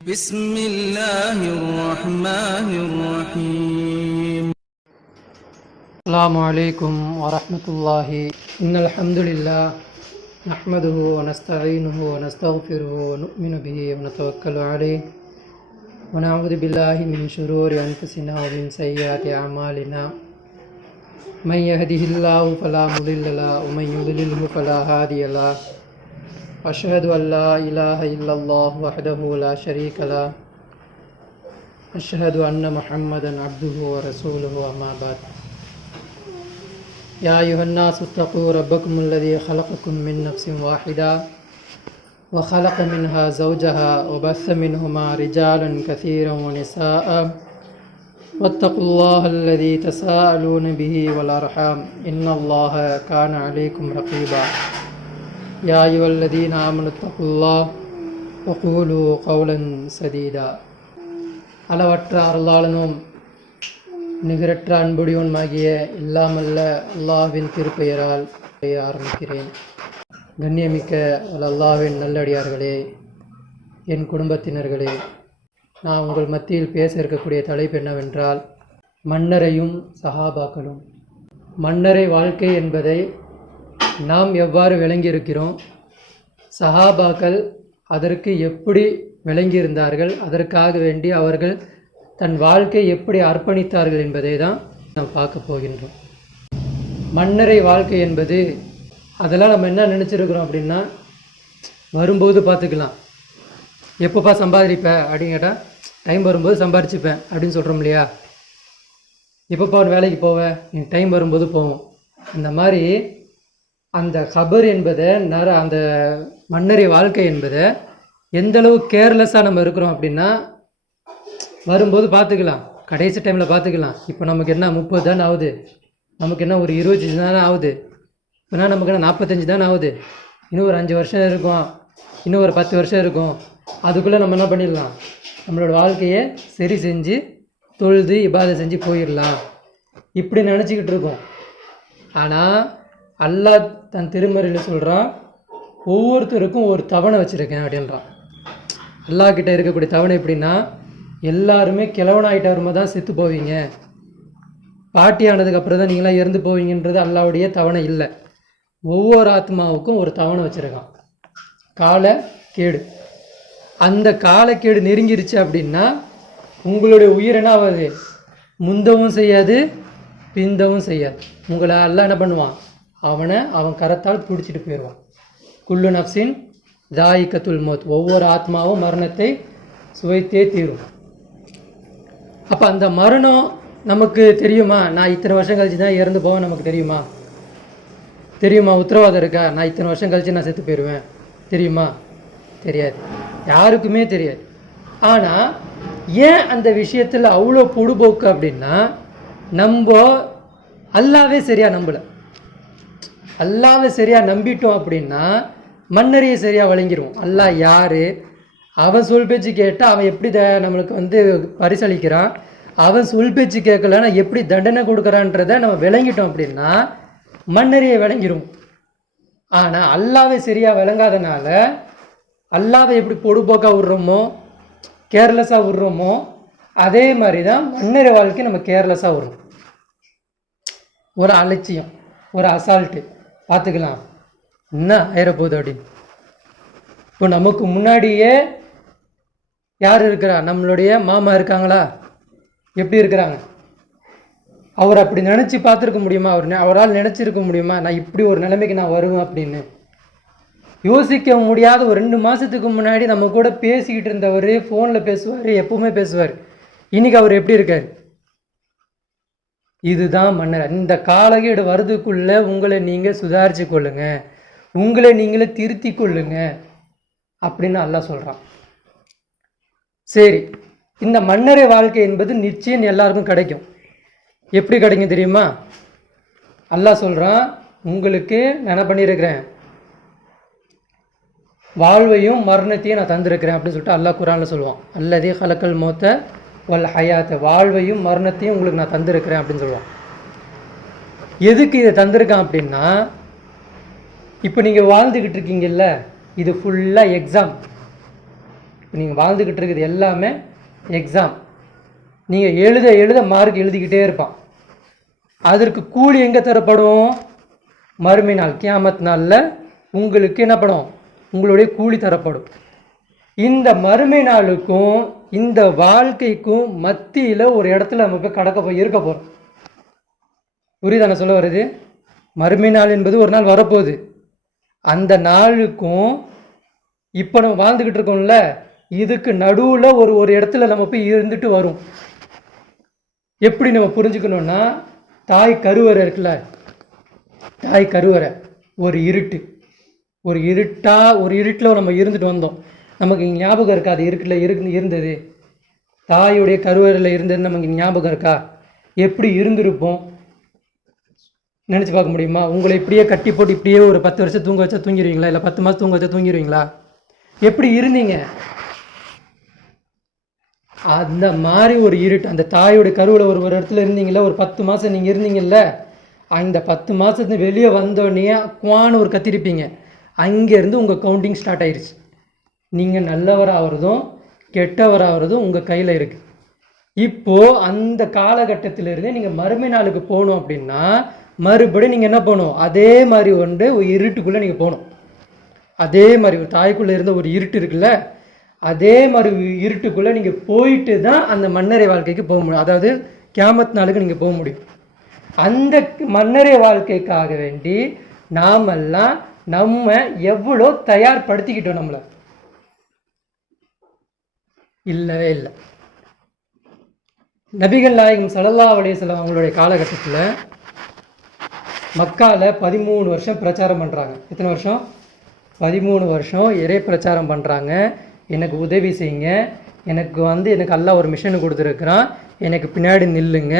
بسم الله الرحمن الرحيم. السلام عليكم ورحمة الله. إن الحمد لله نحمده ونستعينه ونستغفره ونؤمن به ونتوكل عليه ونعوذ بالله من شرور أنفسنا ومن سيئات أعمالنا. من يهده الله فلا مضل له ومن يضلله فلا هادي له. أشهد أن لا إله إلا الله وحده لا شريك له. أشهد أن محمدا عبده ورسوله أما بعد. يا أيها الناس اتقوا ربكم الذي خلقكم من نفس واحدة وخلق منها زوجها وبث منهما رجالا كثيرا ونساء واتقوا الله الذي تساءلون به والأرحام إن الله كان عليكم رقيبا. يا أيها الذين آمنوا اتقوا الله وقولوا قولا سديدا. அளவற்ற அருளாளனும் நிகரற்ற அன்புடையவனுமாகிய எல்லாமல்ல அல்லாஹ்வின் திருப்பெயரால் ஆரம்பிக்கிறேன். கண்ணியமிக்க அல்லாஹ்வின் நல்லடியார்களே, என் குடும்பத்தினர்களே, நான் உங்கள் மத்தியில் பேச இருக்கக்கூடிய தலைப்பு என்னவென்றால் மன்னரையும் சஹாபாக்களும். மன்னரை வாழ்க்கை என்பதை நாம் எவ்வாறு விளங்கியிருக்கிறோம், சஹாபாக்கள் அதற்கு எப்படி விளங்கியிருந்தார்கள், அதற்காக வேண்டி அவர்கள் தன் வாழ்க்கை எப்படி அர்ப்பணித்தார்கள் என்பதை தான் நாம் பார்க்க போகின்றோம். மன்னரை வாழ்க்கை என்பது அதெல்லாம் நம்ம என்ன நினச்சிருக்கிறோம் அப்படின்னா, வரும்போது பார்த்துக்கலாம், எப்போப்பா சம்பாதிப்ப அப்படின்னு கேட்டால் டைம் வரும்போது சம்பாரிச்சுப்பேன் அப்படின்னு சொல்கிறோம் இல்லையா. எப்போப்பா ஒரு வேலைக்கு போவேன், எனக்கு டைம் வரும்போது போவோம். இந்த மாதிரி அந்த கபர் என்பதை அந்த மன்னரை வாழ்க்கை என்பதை எந்தளவு கேர்லெஸ்ஸாக நம்ம இருக்கிறோம் அப்படின்னா, வரும்போது பார்த்துக்கலாம், கடைசி டைமில் பார்த்துக்கலாம். இப்போ நமக்கு என்ன 30 தானே ஆகுது, நமக்கு என்ன ஒரு 25 தானே ஆகுது, இப்போனா நமக்கு என்ன 45 தானே ஆகுது, இன்னும் ஒரு 5 வருஷம் இருக்கும், இன்னும் ஒரு 10 வருஷம் இருக்கும். அதுக்குள்ளே நம்ம என்ன பண்ணிடலாம், நம்மளோட வாழ்க்கையை சரி செஞ்சு தொழுது இபாதை செஞ்சு போயிடலாம் இப்படி நினச்சிக்கிட்டு இருக்கோம். ஆனால் அல்லாஹ் தன் திருமறையில் சொல்கிறான், ஒவ்வொருத்தருக்கும் ஒரு தவணை வச்சுருக்கேன் அப்படின்றான். அல்லாஹ் கிட்டே இருக்கக்கூடிய தவணை எப்படின்னா, எல்லாருமே கிழவனாயிட்ட வரும்போது தான் செத்து போவீங்க, பாட்டி ஆனதுக்கப்புறம் தான் நீங்களாம் இறந்து போவீங்கன்றது அல்லாவுடைய தவணை இல்லை. ஒவ்வொரு ஆத்மாவுக்கும் ஒரு தவணை வச்சுருக்கான், காலக்கேடு. அந்த காலக்கேடு நெருங்கிருச்சு அப்படின்னா உங்களுடைய உயிர் என்ன ஆகாது, முந்தவும் செய்யாது பிந்தவும் செய்யாது. உங்களை அல்லாஹ் என்ன பண்ணுவான், அவன் கரத்தால் பிடிச்சிட்டு போயிடுவான். குல்லு நப்சின் தாயிக்கத்துல் மௌத், ஒவ்வொரு ஆத்மாவும் மரணத்தை சுவைத்தே தீரும். அப்போ அந்த மரணம் நமக்கு தெரியுமா, நான் இத்தனை வருஷம் கழிச்சு தான் இறந்து போவேன் நமக்கு தெரியுமா? உத்தரவாதம் இருக்கா, நான் இத்தனை வருஷம் கழிச்சு நான் செத்து போயிடுவேன் தெரியுமா? தெரியாது, யாருக்குமே தெரியாது. ஆனால் ஏன் அந்த விஷயத்தில் அவ்வளோ பொடுபோக்கு அப்படின்னா, நம்ம அல்லாவே சரியாக நம்பலை. அல்லாவை சரியாக நம்பிட்டோம் அப்படின்னா மன்னரையை சரியாக வழங்கிடுவோம். அல்லாஹ் யார், அவன் சொல் பேச்சு கேட்டால் அவன் எப்படி நம்மளுக்கு பரிசளிக்கிறான், அவன் சொல் பேச்சு கேட்கலன்னா எப்படி தண்டனை கொடுக்குறான்றதை நம்ம விளங்கிட்டோம் அப்படின்னா மன்னரையை விளங்கிடும். ஆனால் அல்லாவை சரியாக விளங்காதனால அல்லாவை எப்படி பொடுபோக்காக விட்றோமோ, கேர்லெஸ்ஸாக விட்றோமோ, அதே மாதிரி தான் மன்னரை வாழ்க்கை நம்ம கேர்லெஸ்ஸாக விட்றோம். ஒரு அலட்சியம், ஒரு அசால்ட்டு, பார்த்துக்கலாம் என்ன ஆயிரப்போகுது அப்படின்னு. இப்போ நமக்கு முன்னாடியே யார் இருக்கிறா, நம்மளுடைய மாமா இருக்காங்களா, எப்படி இருக்கிறாங்க, அவர் அப்படி நினச்சி பார்த்துருக்க முடியுமா, அவரால் நினச்சிருக்க முடியுமா நான் இப்படி ஒரு நிலைமைக்கு நான் வருவேன் அப்படின்னு? யோசிக்க முடியாத ஒரு 2 மாதத்துக்கு முன்னாடி நம்ம கூட பேசிக்கிட்டு இருந்தவர், ஃபோனில் பேசுவார், எப்பவுமே பேசுவார், இன்றைக்கி அவர் எப்படி இருக்கார்? இதுதான் மன்னர். இந்த காலகேடு வரதுக்குள்ளே உங்களை நீங்கள் சுதாரித்து கொள்ளுங்க, உங்களை நீங்களே திருத்தி கொள்ளுங்க அப்படின்னு அல்லாஹ் சொல்கிறான். சரி, இந்த மன்னரை வாழ்க்கை என்பது நிச்சயம் எல்லாருக்கும் கிடைக்கும். எப்படி கிடைக்கும் தெரியுமா? அல்லாஹ் சொல்கிறான், உங்களுக்கு நான் பண்ணியிருக்கிறேன், வாழ்வையும் மரணத்தையும் நான் தந்திருக்கிறேன் அப்படின்னு சொல்லிட்டு அல்லாஹ் குர்ஆனில் சொல்லுவான். அல்லதீ ஹலக்கல் மௌத்த வல் ஹயாத்த, வாழ்வையும் மரணத்தையும் உங்களுக்கு நான் தந்திருக்கிறேன் அப்படின்னு சொல்லுவான். எதுக்கு இதை தந்திருக்கான் அப்படின்னா, இப்போ நீங்கள் வாழ்ந்துக்கிட்டு இருக்கீங்கல்ல, இது ஃபுல்லாக எக்ஸாம். இப்போ நீங்கள் வாழ்ந்துக்கிட்டு இருக்கிறது எல்லாமே எக்ஸாம். நீங்கள் எழுத மார்க் எழுதிக்கிட்டே இருப்பான். அதற்கு கூலி எங்கே தரப்படும்? மறுமை நாள் கியாமத் நாளில் உங்களுக்கு என்ன படும்? உங்களுடைய கூலி தரப்படும். இந்த மறுமை நாளுக்கும் இந்த வாழ்க்கைக்கும் மத்தியில் ஒரு இடத்துல நம்ம போய் இருக்க போகிறோம். புரியுதா நான் சொல்ல வருது? மறுமை நாள் என்பது ஒரு நாள் வரப்போகுது. அந்த நாளுக்கும் இப்போ நம்ம வாழ்ந்துக்கிட்டு இருக்கோம்ல, இதுக்கு நடுவில் ஒரு இடத்துல நம்ம போய் இருந்துட்டு வரும். எப்படி நம்ம புரிஞ்சுக்கணுன்னா, தாய் கருவறை இருக்குல்ல, தாய் கருவறை ஒரு இருட்டில் நம்ம இருந்துட்டு வந்தோம். நமக்கு ஞாபகம் இருக்கா? அது இருந்தது தாயுடைய கருவறையில் இருந்தது நமக்கு ஞாபகம் இருக்கா? எப்படி இருந்திருப்போம் நினச்சி பார்க்க முடியுமா? உங்களை இப்படியே கட்டி போட்டு இப்படியே ஒரு 10 வருஷம் தூங்க வச்சா தூங்கிடுவீங்களா? இல்லை 10 மாதம் தூங்க வச்சா தூங்கிடுவீங்களா? எப்படி இருந்தீங்க? அந்த மாதிரி ஒரு இருட்டு. அந்த தாயோட கருவில் ஒரு இடத்துல இருந்தீங்களா, ஒரு 10 மாதம் நீங்கள் இருந்தீங்கல்ல, அந்த 10 மாதத்துக்கு வெளியே வந்தோடனே குவான்னு ஒரு கத்திருப்பீங்க. அங்கேருந்து உங்கள் கவுண்டிங் ஸ்டார்ட் ஆயிடுச்சு. நீங்கள் நல்லவராகிறதும் கெட்டவராகிறதும் உங்கள் கையில் இருக்குது. இப்போது அந்த காலகட்டத்திலிருந்து நீங்கள் மறுமை நாளுக்கு போகணும் அப்படின்னா மறுபடியும் நீங்கள் என்ன போகணும்? அதே மாதிரி ஒரு இருட்டுக்குள்ளே நீங்கள் போகணும். அதே மாதிரி ஒரு தாய்க்குள்ளே இருந்த ஒரு இருட்டு இருக்குல்ல, அதே மாதிரி இருட்டுக்குள்ளே நீங்கள் போயிட்டு தான் அந்த மன்னரை வாழ்க்கைக்கு போக முடியும். அதாவது கியாமத் நாளுக்கு நீங்கள் போக முடியும். அந்த மன்னரை வாழ்க்கைக்காக வேண்டி நாமெல்லாம் நம்ம எவ்வளோ தயார்படுத்திக்கிட்டோம் நம்மளை? இல்லவே இல்லை. நபிகள் நாயகம் ஸல்லல்லாஹு அலைஹி வஸல்லம் அவங்களுடைய காலகட்டத்தில் மக்காவில் 13 வருஷம் பிரச்சாரம் பண்ணுறாங்க. எத்தனை வருஷம்? 13 வருஷம் இறை பிரச்சாரம் பண்ணுறாங்க. எனக்கு உதவி செய்யுங்க, எனக்கு அல்லாஹ் ஒரு மிஷன் கொடுத்துருக்குறான், எனக்கு பின்னாடி நில்லுங்க,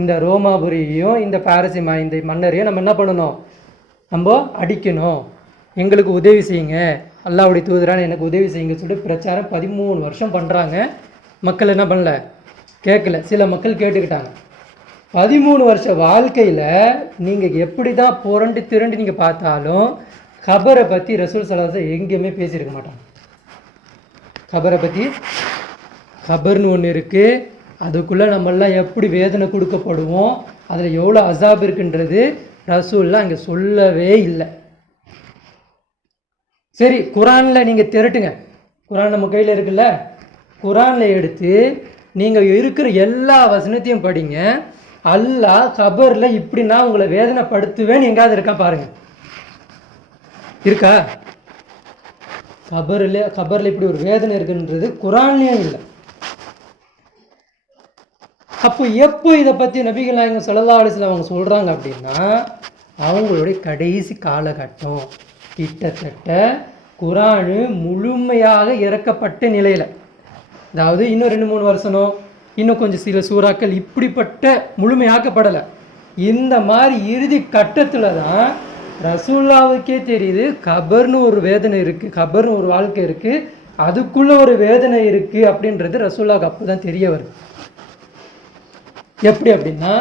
இந்த ரோமாபுரியையும் இந்த பாரசி இந்த மன்னரையும் நம்ம என்ன பண்ணணும்? நம்ம அடிக்கணும், எங்களுக்கு உதவி செய்யுங்க, அல்லாஹ்வுடைய தூதரான எனக்கு உதவி செய்யுங்க சொல்லிட்டு பிரச்சாரம் 13 வருஷம் பண்ணுறாங்க. மக்கள் என்ன பண்ணல? கேட்கல. சில மக்கள் கேட்டுக்கிட்டாங்க. 13 வருஷ வாழ்க்கையில் நீங்கள் எப்படி தான் புரண்டு திரண்டு நீங்கள் பார்த்தாலும் கபரை பற்றி ரசூல் ஸல்லல்லாஹு அலைஹி வஸல்லம் எங்கேயுமே பேசியிருக்க மாட்டாங்க. கபரை பற்றி, கபர்னு ஒன்று இருக்குது, அதுக்குள்ளே நம்மெல்லாம் எப்படி வேதனை கொடுக்கப்படுவோம், அதில் எவ்வளோ அசாப் இருக்குன்றது ரசூல்லாம் அங்கே சொல்லவே இல்லை. சரி, குரானில் நீங்கள் திரட்டுங்க. குரான் நம்ம கையில் இருக்குல்ல, குரானில் எடுத்து நீங்கள் இருக்கிற எல்லா வசனத்தையும் படிங்க. அல்லாஹ் கபரில் இப்படி நான் உங்களை வேதனைப்படுத்துவேன்னு எங்காவது இருக்கா பாருங்கள். இருக்கா? கபரில் இப்படி ஒரு வேதனை இருக்குன்றது குரான்லேயும் இல்லை. அப்போ எப்போ இதை பற்றி நபிகள் நாயகம் ஸல்லல்லாஹு அலைஹி வஸல்லம் அவங்க சொல்கிறாங்க அப்படின்னா, அவங்களுடைய கடைசி காலகட்டம், கிட்டத்தட்ட குரானு முழுமையாக இறக்கப்பட்ட நிலையில், அதாவது இன்னும் 2-3 வருஷனோ இன்னும் கொஞ்சம் சில சூறாக்கள் இப்படிப்பட்ட முழுமையாக்கப்படலை. இந்த மாதிரி இறுதி கட்டத்தில் தான் ரசூலுல்லாவுக்கே தெரியுது கபர்னு ஒரு வேதனை இருக்குது, கபர்னு ஒரு வாழ்க்கை இருக்குது, அதுக்குள்ளே ஒரு வேதனை இருக்குது அப்படின்றது ரசூலுல்லாவுக்கு அப்போ தான் தெரிய வருது. எப்படி அப்படின்னா,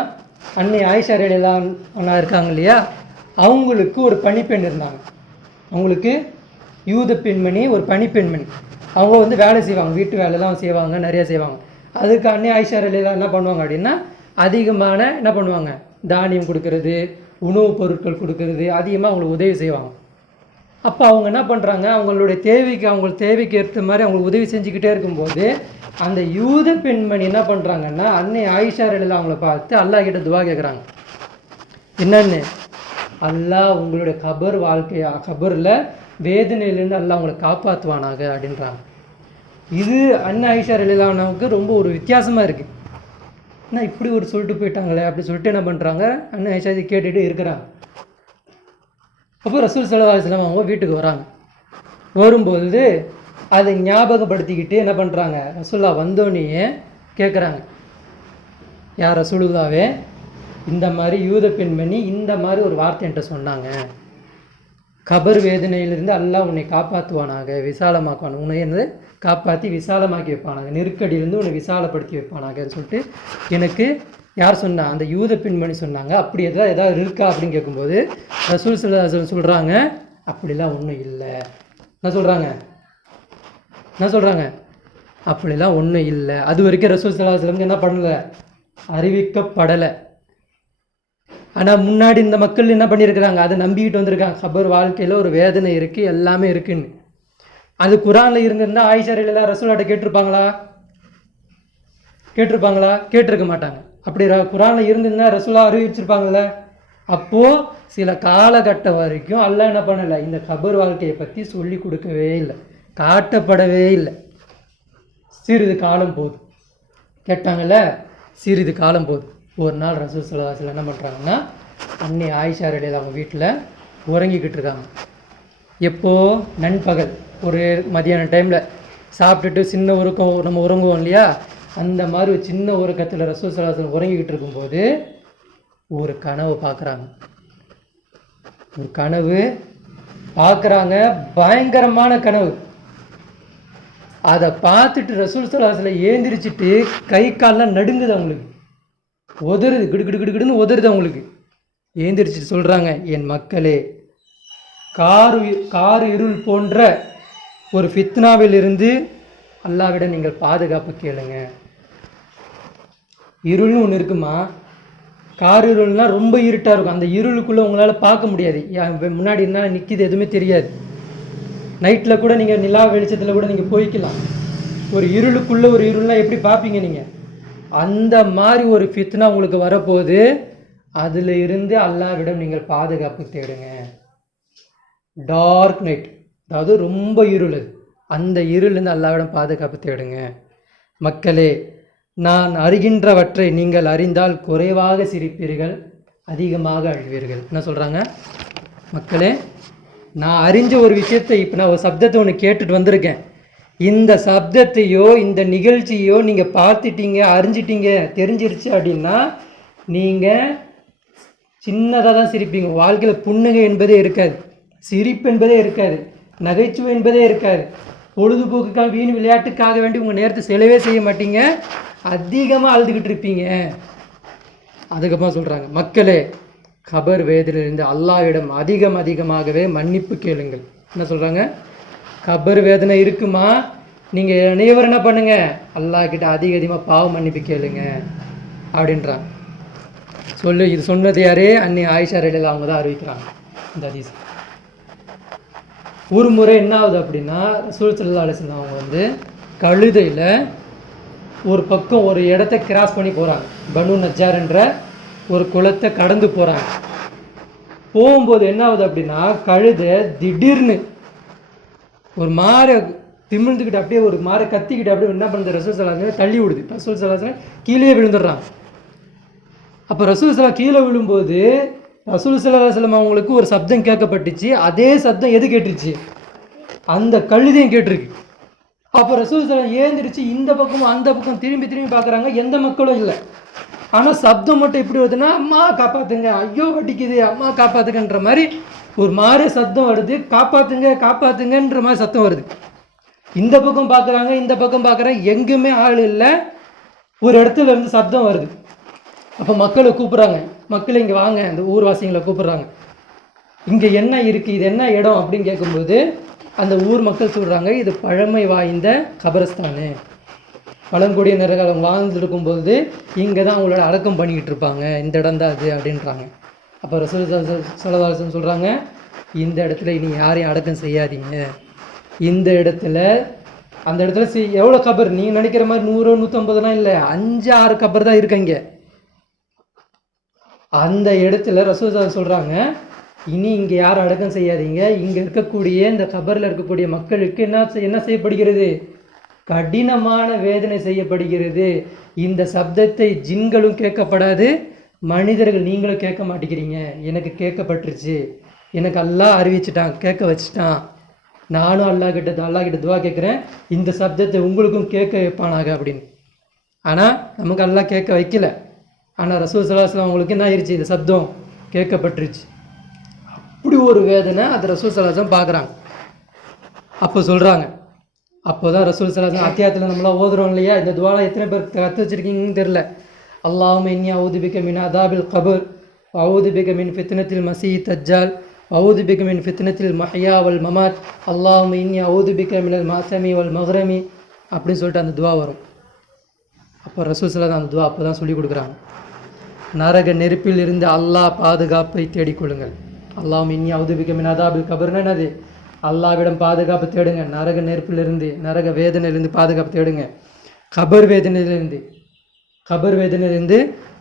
அன்னை ஆயிஷா ரலியல்லாஹு அன்ஹா இருக்காங்க இல்லையா, அவங்களுக்கு ஒரு பணிப்பெண் இருந்தாங்க. அவங்களுக்கு யூத பெண்மணி, ஒரு பணிப்பெண்மணி. அவங்க வேலை செய்வாங்க, வீட்டு வேலைலாம் செய்வாங்க, நிறையா செய்வாங்க. அதுக்கு அன்னை ஆயிஷா ரலியல்லாஹு என்ன பண்ணுவாங்க அப்படின்னா, அதிகமான என்ன பண்ணுவாங்க, தானியம் கொடுக்கறது, உணவுப் பொருட்கள் கொடுக்கறது, அதிகமாக அவங்களுக்கு உதவி செய்வாங்க. அப்போ அவங்க என்ன பண்ணுறாங்க, அவங்களுடைய தேவைக்கு ஏற்ற மாதிரி அவங்களுக்கு உதவி செஞ்சுக்கிட்டே இருக்கும்போது அந்த யூத பெண்மணி என்ன பண்ணுறாங்கன்னா, அன்னை ஆயிஷா ரலியல்லாஹு அவங்கள பார்த்து அல்லாஹ் கிட்ட துவா கேட்குறாங்க. என்னன்னு? அல்லாஹ் உங்களுடைய கபரில் வேதனையிலேருந்து அல்லாஹ் அவங்களை காப்பாற்றுவானாக அப்படின்றாங்க. இது அன்னை ஆயிஷா ரலியல்லாஹு அன்ஹாவுக்கு ரொம்ப ஒரு வித்தியாசமாக இருக்குது. என்ன இப்படி ஒரு சொல்லிட்டு போயிட்டாங்களே அப்படி சொல்லிட்டு என்ன பண்ணுறாங்க, அன்னை ஆயிஷா இதை கேட்டுகிட்டு இருக்கிறாங்க. அப்போ ரசூல் ஸல்லல்லாஹு அலைஹி வஸல்லம் அவங்க வீட்டுக்கு வராங்க. வரும்போது அதை ஞாபகப்படுத்திக்கிட்டு என்ன பண்ணுறாங்க, ரசூலுல்லாஹ் வந்தோடனே கேட்குறாங்க, யார் ரசூலுல்லாவே, இந்த மாதிரி யூத பெண்மணி இந்த மாதிரி ஒரு வார்த்தை என்கிட்ட சொன்னாங்க, கபர் வேதனையிலிருந்து அல்லாஹ் உன்னை காப்பாற்றுவானாக, விசாலமாக்குவான், உன்னை என்னது காப்பாற்றி விசாலமாக்கி வைப்பானாக, நெருக்கடியிலேருந்து உன்னை விசாலப்படுத்தி வைப்பானாகன்னு சொல்லிட்டு எனக்கு யார் சொன்னா, அந்த யூத பெண்மணி சொன்னாங்க. அப்படி ஏதாவது இருக்கா அப்படின்னு கேட்கும்போது ரசூல் ஸல்லல்லாஹு அலைஹி வஸல்லம் சொல்கிறாங்க, அப்படிலாம் ஒன்றும் இல்லை. என்ன சொல்கிறாங்க, அப்படிலாம் ஒன்றும் இல்லை. அது வரைக்கும் ரசூல் ஸல்லல்லாஹு அலைஹி வஸல்லம் என்ன பண்ணலை, அறிவிக்கப்படலை. ஆனால் முன்னாடி இந்த மக்கள் என்ன பண்ணியிருக்கிறாங்க, அதை நம்பிக்கிட்டு வந்திருக்காங்க. கபர் வாழ்க்கையில் ஒரு வேதனை இருக்குது, எல்லாமே இருக்குன்னு. அது குரானில் இருந்திருந்தால் ஆயிஷா ரலியல்லாஹு ரசூலாட்ட கேட்டிருப்பாங்களா? கேட்டிருக்க மாட்டாங்க. அப்படி குரானில் இருந்திருந்தால் ரசூலா அறிவிச்சிருப்பாங்கள்ல. அப்போது சில காலகட்டம் வரைக்கும் அல்லாஹ் என்ன பண்ணலை, இந்த கபர் வாழ்க்கையை பற்றி சொல்லி கொடுக்கவே இல்லை, காட்டப்படவே இல்லை. சிறிது காலம் போதும் கேட்டாங்கல்ல, சிறிது காலம் போதும். ஒரு நாள் ரசூல் ஸல்லல்லாஹு அலைஹி வஸல்லம் என்ன பண்ணுறாங்கன்னா, அன்னை ஆயிஷா ரலியல்லாஹு அவங்க வீட்டில் உறங்கிக்கிட்டு இருக்காங்க. எப்போது, நண்பகல் ஒரு மதியான டைமில் சாப்பிட்டுட்டு சின்ன உறக்கம் நம்ம உறங்குவோம் இல்லையா, அந்த மாதிரி ஒரு சின்ன உறக்கத்தில் ரசூல் ஸல்லல்லாஹு அலைஹி வஸல்லம் உறங்கிக்கிட்டு இருக்கும்போது ஒரு கனவு பார்க்குறாங்க. பயங்கரமான கனவு. அதை பார்த்துட்டு ரசூல் ஸல்லல்லாஹு அலைஹி வஸல்லம் ஏந்திரிச்சிட்டு கை கால்லாம் நடுங்குது அவங்களுக்கு, உதறுது, கிடுகிடுன்னு உதறுது அவங்களுக்கு. ஏந்திரிச்சிட்டு சொல்கிறாங்க, என் மக்களே, கார் இருள் போன்ற ஒரு ஃபித்னாவில் இருந்து அல்லாஹ்விட நீங்கள் பாதுகாப்பு கேளுங்க. இருள்னு ஒன்று இருக்குமா, கார் இருள்னால் ரொம்ப இருட்டாக இருக்கும். அந்த இருளுக்குள்ளே உங்களால் பார்க்க முடியாது, முன்னாடி இருந்தால் நிற்கிது, எதுவுமே தெரியாது. நைட்டில் கூட நீங்கள் நிலா வெளிச்சத்தில் கூட நீங்கள் போய்க்கலாம். ஒரு இருளுக்குள்ளே ஒரு இருள்னால் எப்படி பார்ப்பீங்க நீங்கள்? அந்த மாதிரி ஒரு ஃபித்னா உங்களுக்கு வரப்போகுது. அதில் இருந்து அல்லாஹ்விடம் நீங்கள் பாதுகாப்பு தேடுங்க. டார்க் நைட், அதாவது ரொம்ப இருள், அந்த இருளிருந்து அல்லாஹ்விடம் பாதுகாப்பு தேடுங்க. மக்களே, நான் அறிகின்றவற்றை நீங்கள் அறிந்தால் குறைவாக சிரிப்பீர்கள், அதிகமாக அழுவீர்கள். என்ன சொல்கிறாங்க? மக்களே, நான் அறிஞ்ச ஒரு விஷயத்தை, இப்போ நான் ஒரு சப்தத்தை ஒன்று கேட்டுட்டு வந்திருக்கேன். இந்த சப்தத்தையோ இந்த நிகழ்ச்சியோ நீங்கள் பார்த்துட்டீங்க, அறிஞ்சிட்டீங்க, தெரிஞ்சிருச்சு அப்படின்னா நீங்கள் சின்னதாக தான் சிரிப்பீங்க. வாழ்க்கையில் புன்னகை என்பதே இருக்காது, சிரிப்பு என்பதே இருக்காது, நகைச்சுவை என்பதே இருக்காது. பொழுதுபோக்குக்காக, வீண் விளையாட்டுக்காக வேண்டி உங்கள் நேரத்தை செலவே செய்ய மாட்டீங்க, அதிகமாக அழுதுகிட்டு இருப்பீங்க. அதுக்கப்புறம் சொல்கிறாங்க, மக்களே, கபர் வேதனையிலிருந்து அல்லாஹ்விடம் அதிகமாகவே மன்னிப்பு கேளுங்கள். என்ன சொல்கிறாங்க? கபர் வேதனை இருக்குமா, நீங்கள் அனைவரும் என்ன பண்ணுங்க, அல்லாஹ்கிட்ட அதிகமாக பாவ மன்னிப்பு கேளுங்க அப்படின்றாங்க. இது சொன்னது யாரே? அன்னை ஆயிஷா ரலியல்லாஹு அவங்க தான் அறிவிக்கிறாங்க இந்த ஹதீஸ். ஒரு முறை என்ன ஆகுது அப்படின்னா, ரசூல் ஸல்லல்லாஹு அலைஹி வஸல்லம் அவங்க கழுதையில் ஒரு பக்கம் ஒரு இடத்த கிராஸ் பண்ணி போகிறாங்க. பனு நஜ்ஜார் என்ற ஒரு குளத்தை கடந்து போகிறாங்க. போகும்போது என்ன ஆகுது அப்படின்னா, கழுதை திடீர்னு ஒரு மாரை திமிழ்ந்துக்கிட்டு அப்படியே ஒரு மாரை கத்திக்கிட்டு அப்படியே என்ன பண்ணுறது, ரசூல் ஸல்லல்லாஹு அலைஹி வஸல்லம் தள்ளி விடுது. ரசூல் ஸல்லல்லாஹு அலைஹி வஸல்லம் கீழே விழுந்துடுறாங்க. அப்போ ரசூல் ஸல்லல்லாஹு கீழே விழும்போது ரசூல் ஸல்லல்லாஹு அலைஹி வஸல்லம் அவங்களுக்கு ஒரு சப்தம் கேட்கப்பட்டுச்சு. அதே சப்தம் எது கேட்டுருச்சு? அந்த கழுதையும் கேட்டிருக்கு. அப்போ ரசூல் ஸல்லல்லாஹு ஏந்திரிச்சு இந்த பக்கம் அந்த பக்கம் திரும்பி பார்க்குறாங்க, எந்த மக்களும் இல்லை. ஆனால் சப்தம் மட்டும் எப்படி வருதுன்னா, அம்மா காப்பாற்றுங்க, ஐயோ வடிக்குது, அம்மா காப்பாற்றுங்கன்ற மாதிரி ஒரு மாதிரி சத்தம் வருது. காப்பாற்றுங்கன்ற மாதிரி சத்தம் வருது. இந்த பக்கம் பார்க்குறாங்க, இந்த பக்கம் பார்க்குறாங்க, எங்குமே ஆள் இல்லை. ஒரு இடத்துல இருந்து சப்தம் வருது. அப்போ மக்களை கூப்பிட்றாங்க, மக்களை இங்கே வாங்க, அந்த ஊர்வாசிகளை கூப்பிட்றாங்க. இங்கே என்ன இருக்குது, இது என்ன இடம் அப்படின்னு கேட்கும்போது அந்த ஊர் மக்கள் சொல்கிறாங்க, இது பழமை வாய்ந்த கபரஸ்தானு, பழங்குடியினர்கள் அவங்க வாழ்ந்துருக்கும்போது இங்கே தான் அவங்களோட அடக்கம் பண்ணிக்கிட்டு இருப்பாங்க, இந்த இடம் தான் அது அப்படின்றாங்க. அப்போ ரசூல் ஸல்லல்லாஹு அலைஹி வஸல்லம் சொல்கிறாங்க, இந்த இடத்துல இனி யாரையும் அடக்கம் செய்யாதீங்க. இந்த இடத்துல அந்த இடத்துல எவ்வளோ கபர், நீங்கள் நினைக்கிற மாதிரி 100 150லாம் இல்லை, 5-6 கபர் தான் இருக்காங்க. அந்த இடத்துல ரசூல் சொல்கிறாங்க, இனி இங்கே யாரும் அடக்கம் செய்யாதீங்க. இங்கே இருக்கக்கூடிய இந்த கபரில் இருக்கக்கூடிய மக்களுக்கு என்ன செய்யப்படுகிறது? கடினமான வேதனை செய்யப்படுகிறது. இந்த சப்தத்தை ஜின்களும் கேட்கப்படாது, மனிதர்கள் நீங்களும் கேட்க மாட்டேங்கிறீங்க. எனக்கு கேட்கப்பட்டுருச்சு, எனக்கு அல்லாஹ் அறிவிச்சிட்டான், கேட்க வச்சுட்டான். நானும் அல்லாஹ் கிட்ட துவா கேட்குறேன், இந்த சப்தத்தை உங்களுக்கும் கேட்க வைப்பானாக அப்படின்னு. ஆனால் நமக்கு அல்லாஹ் கேட்க வைக்கல. ஆனால் ரசூல் ஸல்லல்லாஹு அலைஹி வஸல்லம் அவங்களுக்கு என்ன ஆயிடுச்சு? இந்த சப்தம் கேட்கப்பட்டுருச்சு. அப்படி ஒரு வேதனை அது ரசூல் ஸல்லல்லாஹு அலைஹி வஸல்லம் பார்க்குறாங்க. அப்போ சொல்கிறாங்க, அப்போ தான் ரசூல் ஸல்லல்லாஹு அலைஹி வஸல்லம் அத்தியாயத்தில் நம்மளாம் ஓதுறோம் இல்லையா, இந்த துவாலை எத்தனை பேர் கற்று வச்சுருக்கீங்கன்னு தெரில. அல்லாஹும்ம இன்னி அஊது பிக மின் அதாபில் கபர், அஊது பிக மின் ஃபித்னத்தில் மஸீஹ் தஜ்ஜால், அஊது பிக மின் ஃபித்னத்தில் மஹ்யா வல் மமாத், அல்லாஹும்ம இன்னி அஊது பிக மினல் மாசமி வல் மக்ரமி, அப்படின்னு சொல்லிட்டு அந்த துவா வரும். அப்போ ரசூல் ஸல்லல்லாஹு அந்த துவா அப்போ தான் சொல்லி கொடுக்குறாங்க. நரக நெருப்பில் இருந்து அல்லாஹ் பாதுகாப்பை தேடிக்கொள்ளுங்கள். அல்லாஹ் இன்னி அவுதுபிக்க மின் அதாபில் கபர்னா என்னது? அல்லாஹ்விடம் பாதுகாப்பு தேடுங்க. நரக நெருப்பிலிருந்து, நரக வேதனையிலிருந்து பாதுகாப்பு தேடுங்க. கபர் வேதனையிலிருந்து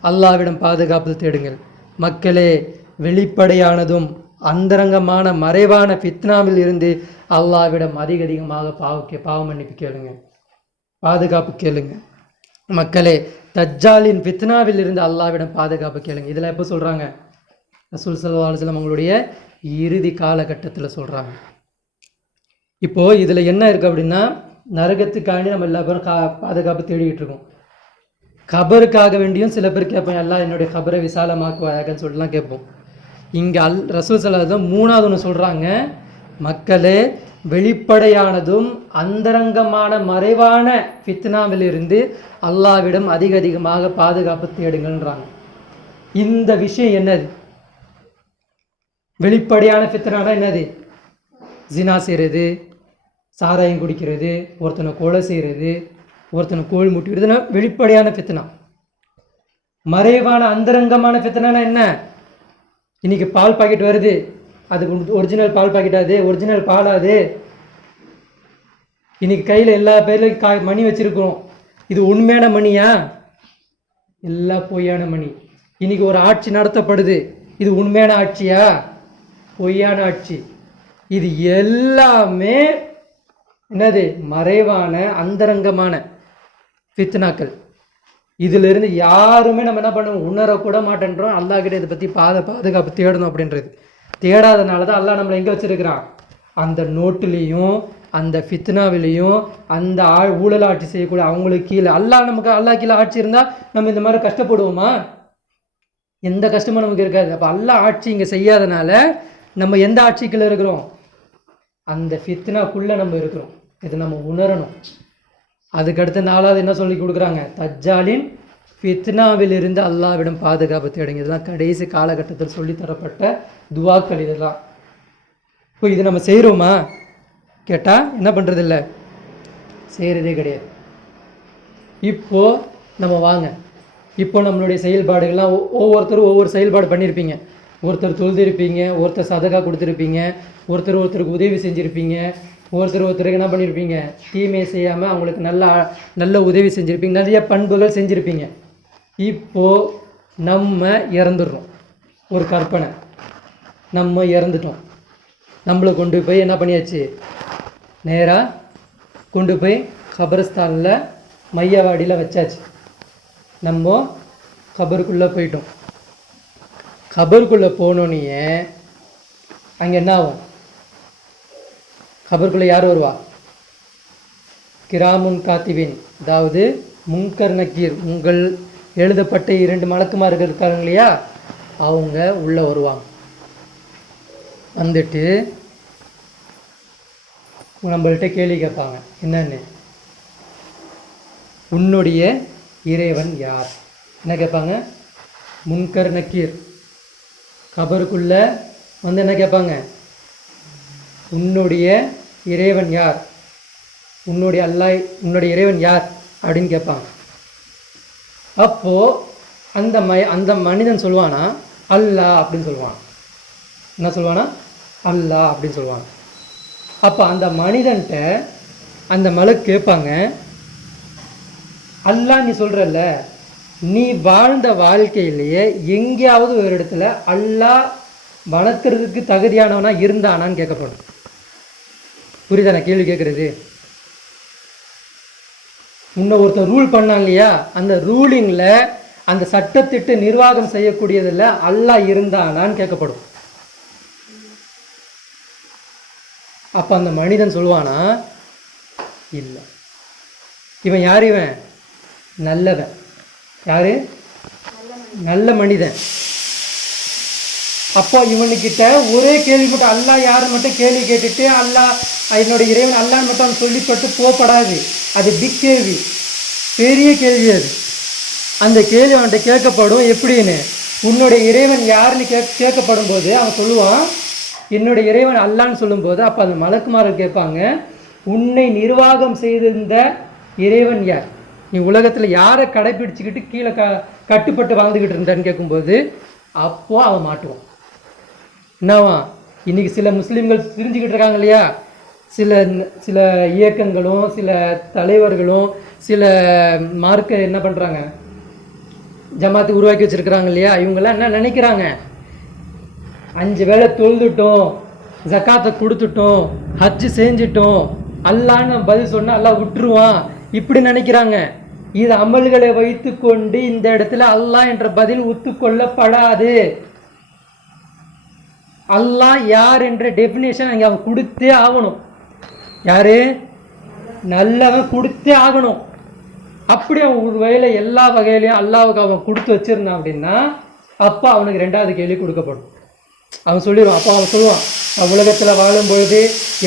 அல்லாஹ்விடம் பாதுகாப்பு தேடுங்கள். மக்களே, வெளிப்படையானதும் அந்தரங்கமான மறைவான ஃபித்னாவில் இருந்து அல்லாஹ்விடம் அதிகமாக பாவ மன்னிப்பு கேளுங்க, பாதுகாப்பு கேளுங்க. மக்களே, தஜ்ஜாலின் ஃபித்னாவில் இருந்து அல்லாஹ்விடம் பாதுகாப்பு கேளுங்க. இதெல்லாம் எப்போ சொல்கிறாங்க? ரசூல் ஸல்லல்லாஹு அலைஹி வஸல்லம் அவங்களுடைய இறுதி காலகட்டத்தில் சொல்கிறாங்க. இப்போது இதில் என்ன இருக்குது அப்படின்னா, நரகத்துக்காண்டி நம்ம எல்லா பேரும் பாதுகாப்பு தேடிக்கிட்டு இருக்கோம். கபருக்காக வேண்டியும் சில பேர் கேட்போம், எல்லாம் என்னுடைய கபரை விசாலமாக்குவாயாகன்னு சொல்லிட்டுலாம் கேட்போம். இங்கே ரசூல் ஸல்லல்லாஹு அலைஹி வஸல்லம் மூணாவது ஒன்று சொல்கிறாங்க. மக்களே, வெளிப்படையானதும் அந்தரங்கமான மறைவான ஃபித்னாவிலிருந்து அல்லாஹ்விடம் அதிகமாக பாதுகாப்பு தேடுங்கன்றாங்க. இந்த விஷயம் என்னது? வெளிப்படையான ஃபித்னானா என்னது? ஜினா செய்கிறது, சாராயம் குடிக்கிறது, ஒருத்தனை கொலை செய்கிறது, ஒருத்தனை கோல் முட்டி விடுறதுனா வெளிப்படையான ஃபித்னா. மறைவான அந்தரங்கமான ஃபித்னானா என்ன? இன்னைக்கு பால் பாக்கெட் வருது, அது ஒரிஜினல் பால் பாக்கெட்டாது, ஒரிஜினல் பாலாது. இன்னைக்கு கையில் எல்லா பேர்லையும் மணி வச்சுருக்கிறோம், இது உண்மையான மணியா? எல்லா பொய்யான மணி. இன்னைக்கு ஒரு ஆட்சி நடத்தப்படுது, இது உண்மையான ஆட்சியா? பொய்யான ஆட்சி. இது எல்லாமே என்னது? மறைவான அந்தரங்கமான ஃபித்னாக்கள். இதிலிருந்து யாருமே நம்ம என்ன பண்ணுவோம்? உணரக்கூட மாட்டேன்றோம். அல்லாஹ் கிட்ட இதை பற்றி பாதுகாப்பு தேடணும் அப்படின்றது. தேடாதனால தான் அல்லாஹ் நம்மளை எங்கே வச்சுருக்கிறான்? அந்த நோட்டுலேயும் அந்த ஃபித்னாவிலையும் அந்த ஊழல் ஆட்சி செய்யக்கூடிய அவங்களுக்கு கீழே. அல்லாஹ் கீழே ஆட்சி இருந்தால் நம்ம இந்த மாதிரி கஷ்டப்படுவோமா? எந்த கஷ்டமும் நமக்கு இருக்காது. அப்போ அல்லாஹ் ஆட்சி இங்கே செய்யாதனால நம்ம எந்த ஆட்சிக்குள்ளே இருக்கிறோம்? அந்த ஃபித்னாக்குள்ளே நம்ம இருக்கிறோம். இதை நம்ம உணரணும். அதுக்கடுத்து நாலாவது என்ன சொல்லி கொடுக்குறாங்க? தஜ்ஜாலின் ஃபித்னாவில் இருந்து அல்லாஹ்விடம் பாதுகாப்பு தேடுங்க. இதெல்லாம் கடைசி காலகட்டத்தில் சொல்லித்தரப்பட்ட துவாக்கள். இதெல்லாம் இப்போ இது நம்ம செய்கிறோமா கேட்டால் என்ன பண்ணுறது? இல்லை, செய்கிறதே கிடையாது. இப்போது நம்ம வாங்க, இப்போ நம்மளுடைய செயல்பாடுகள்லாம் ஒவ்வொருத்தரும் ஒவ்வொரு செயல்பாடு பண்ணியிருப்பீங்க. ஒருத்தர் தொழுதிருப்பீங்க, ஒருத்தர் சதகா கொடுத்துருப்பீங்க, ஒருத்தருக்கு உதவி செஞ்சுருப்பீங்க, ஒருத்தருக்கு என்ன பண்ணியிருப்பீங்க? தீமையை செய்யாமல் அவங்களுக்கு நல்ல உதவி செஞ்சுருப்பீங்க, நிறைய பண்புகள் செஞ்சுருப்பீங்க. இப்போது நம்ம இறந்துடுறோம். ஒரு கற்பனை, நம்ம இறந்துட்டோம். நம்மளை கொண்டு போய் என்ன பண்ணியாச்சு? நேராக கொண்டு போய் கபரஸ்தானில் மையவாடியில் வச்சாச்சு. நம்ம கபருக்குள்ளே போயிட்டோம். கபருக்குள்ளே போனோன்னே அங்கே என்ன ஆகும்? கபருக்குள்ளே யார் வருவா? கிராமுன் காத்திபின், அதாவது முன்கர் நக்கீர், உங்கள் எழுதப்பட்ட 2 மலக்குமார்கள் இருக்காங்க இல்லையா, அவங்க உள்ளே வருவாங்க. வந்துட்டு நம்மள்கிட்ட கேள்வி கேட்பாங்க. என்னன்னு? உன்னுடைய இறைவன் யார்? என்ன கேட்பாங்க? முன்கர் நக்கீர் கபருக்குள்ளே வந்து என்ன கேட்பாங்க? உன்னுடைய இறைவன் யார்? உன்னுடைய இறைவன் யார் அப்படின்னு கேட்பாங்க. அப்போது அந்த மனிதன் சொல்லுவானா அல்லாஹ் அப்படின்னு சொல்லுவான். என்ன சொல்லுவானா? அல்லாஹ் அப்படின்னு சொல்லுவாங்க. அப்போ அந்த மனிதன்கிட்ட அந்த மலக்கு கேட்பாங்க, அல்லாஹ் நீ சொல்கிறல்ல, நீ வாழ்ந்த வாழ்க்கையிலேயே எங்கேயாவது ஒரு இடத்துல அல்லாஹ் வணக்கிறதுக்கு தகுதியானவனா இருந்தானான்னு கேட்கப்படும். புரியுதா நான் கேள்வி கேட்குறது? இன்னும் ஒருத்தர் ரூல் பண்ணாங்க இல்லையா, அந்த ரூலிங்கில் அந்த சட்டத்திட்டு நிர்வாகம் செய்யக்கூடியதில் அல்லாஹ் இருந்தானான்னு கேட்கப்படும். அப்போ அந்த மனிதன் சொல்லுவானா இல்லை. இவன் யார்? இவன் நல்லவன். யார்? நல்ல மனிதன். அப்போ இவனுக்கிட்ட ஒரே கேள்வி மட்டும், அல்லாஹ் யாருன்னு மட்டும் கேள்வி கேட்டுட்டு அல்லாஹ் என்னோட இறைவன் அல்லாஹ் மட்டும் அவன் சொல்லிப்பட்டு போகப்படாது. அது பிக் கேள்வி, பெரிய கேள்வி. அது அந்த கேள்வி அவன்கிட்ட கேட்கப்படும். எப்படின்னு? உன்னுடைய இறைவன் யாருன்னு கேட்கப்படும் போது அவன் சொல்லுவான் என்னுடைய இறைவன் அல்லான்னு சொல்லும்போது, அப்போ அந்த மலக்குமார்கள் கேட்பாங்க, உன்னை நிர்வாகம் செய்திருந்த இறைவன் யார், நீ உலகத்தில் யாரை கடைப்பிடிச்சிக்கிட்டு கீழே கட்டுப்பட்டு வாழ்ந்துக்கிட்டு இருந்தான்னு கேட்கும்போது அப்போ அவன் மாட்டுவான். என்னவா இன்னைக்கு சில முஸ்லீம்கள் தெரிஞ்சுக்கிட்டு இருக்காங்க இல்லையா, சில சில இயக்கங்களும் சில தலைவர்களும் சில மார்க்க என்ன பண்ணுறாங்க, ஜமாத்து உருவாக்கி வச்சுருக்கிறாங்க இல்லையா, இவங்கெல்லாம் என்ன நினைக்கிறாங்க, 5 வேளை தொழுதுட்டோம், ஜக்காத்தை கொடுத்துட்டோம், ஹஜ்ஜு செஞ்சிட்டோம், அல்லான்னு பதில் சொன்னால் அல்லாஹ் விட்டுருவான் இப்படி நினைக்கிறாங்க. இது அமல்களை வைத்து கொண்டு இந்த இடத்துல அல்லாஹ் என்ற பதில் ஒத்துக்கொள்ளப்படாது. அல்லாஹ் யார் என்ற டெஃபினேஷன் அங்கே அவன் கொடுத்தே ஆகணும். யாரு நல்லவன் கொடுத்தே ஆகணும். அப்படி அவன் ஒரு வகையில் எல்லா வகையிலையும் அல்லாவுக்கு அவன் கொடுத்து வச்சிருந்தான் அப்படின்னா அப்போ அவனுக்கு 2வது கேள்வி கொடுக்கப்படும். அவன் சொல்லிடுவான். அப்போ அவன் சொல்லுவான், நான் உலகத்தில் வாழும்பொழுது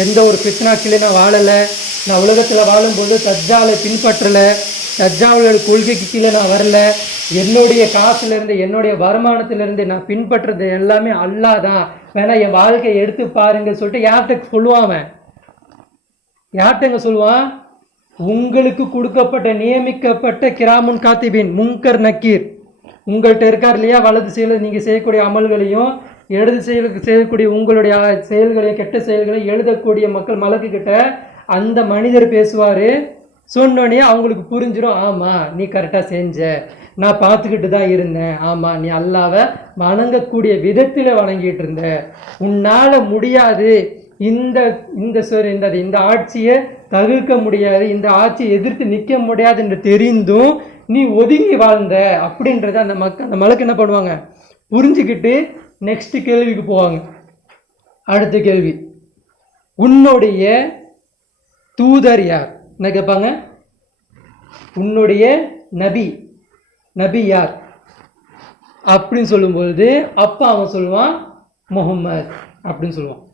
எந்த ஒரு பித்னாக்கிலே நான் வாழலை, நான் உலகத்தில் வாழும்போது தஜ்ஜாலை பின்பற்றலை, தஜ்ஜாவோட கொள்கைக்கு கீழே நான் வரல, என்னுடைய காசுலேருந்து என்னுடைய வருமானத்திலேருந்து நான் பின்பற்றுறது எல்லாமே அல்லாஹ் தான், வேணா என் வாழ்க்கையை எடுத்து பாருங்க சொல்லிட்டு யார்கிட்ட சொல்லுவான். அவன் யார்கிட்டங்க சொல்லுவான், உங்களுக்கு கொடுக்கப்பட்ட நியமிக்கப்பட்ட கிராமுன் காத்திபின் முன்கர் நக்கீர் உங்கள்கிட்ட இருக்கார் இல்லையா, வலது செயல் நீங்கள் செய்யக்கூடிய அமல்களையும் இடது செய்யக்கூடிய உங்களுடைய செயல்களையும் கெட்ட செயல்களையும் எழுதக்கூடிய மக்கள் மலக்குக்கிட்ட அந்த மனிதர் பேசுவார். சொன்னோடனே அவங்களுக்கு புரிஞ்சிடும், ஆமாம் நீ கரெக்டாக செஞ்ச, நான் பார்த்துக்கிட்டு தான் இருந்தேன், ஆமாம் நீ அல்லாவை வணங்கக்கூடிய விதத்தில் வணங்கிட்டு இருந்த, உன்னால் முடியாது, இந்த இந்த ஆட்சியை தவிர்க்க முடியாது, இந்த ஆட்சியை எதிர்த்து நிற்க முடியாது என்று தெரிந்தும் நீ ஒதுங்கி வாழ்ந்த அப்படின்றத அந்த மலக்கு என்ன பண்ணுவாங்க புரிஞ்சுக்கிட்டு நெக்ஸ்ட் கேள்விக்கு போவாங்க. அடுத்த கேள்வி, உன்னுடைய தூதர் யார் என்ன கேட்பாங்க. உன்னுடைய நபி யார் அப்படின்னு சொல்லும்பொழுது அப்போ அவன் சொல்லுவான் முஹம்மது அப்படின்னு சொல்லுவான்.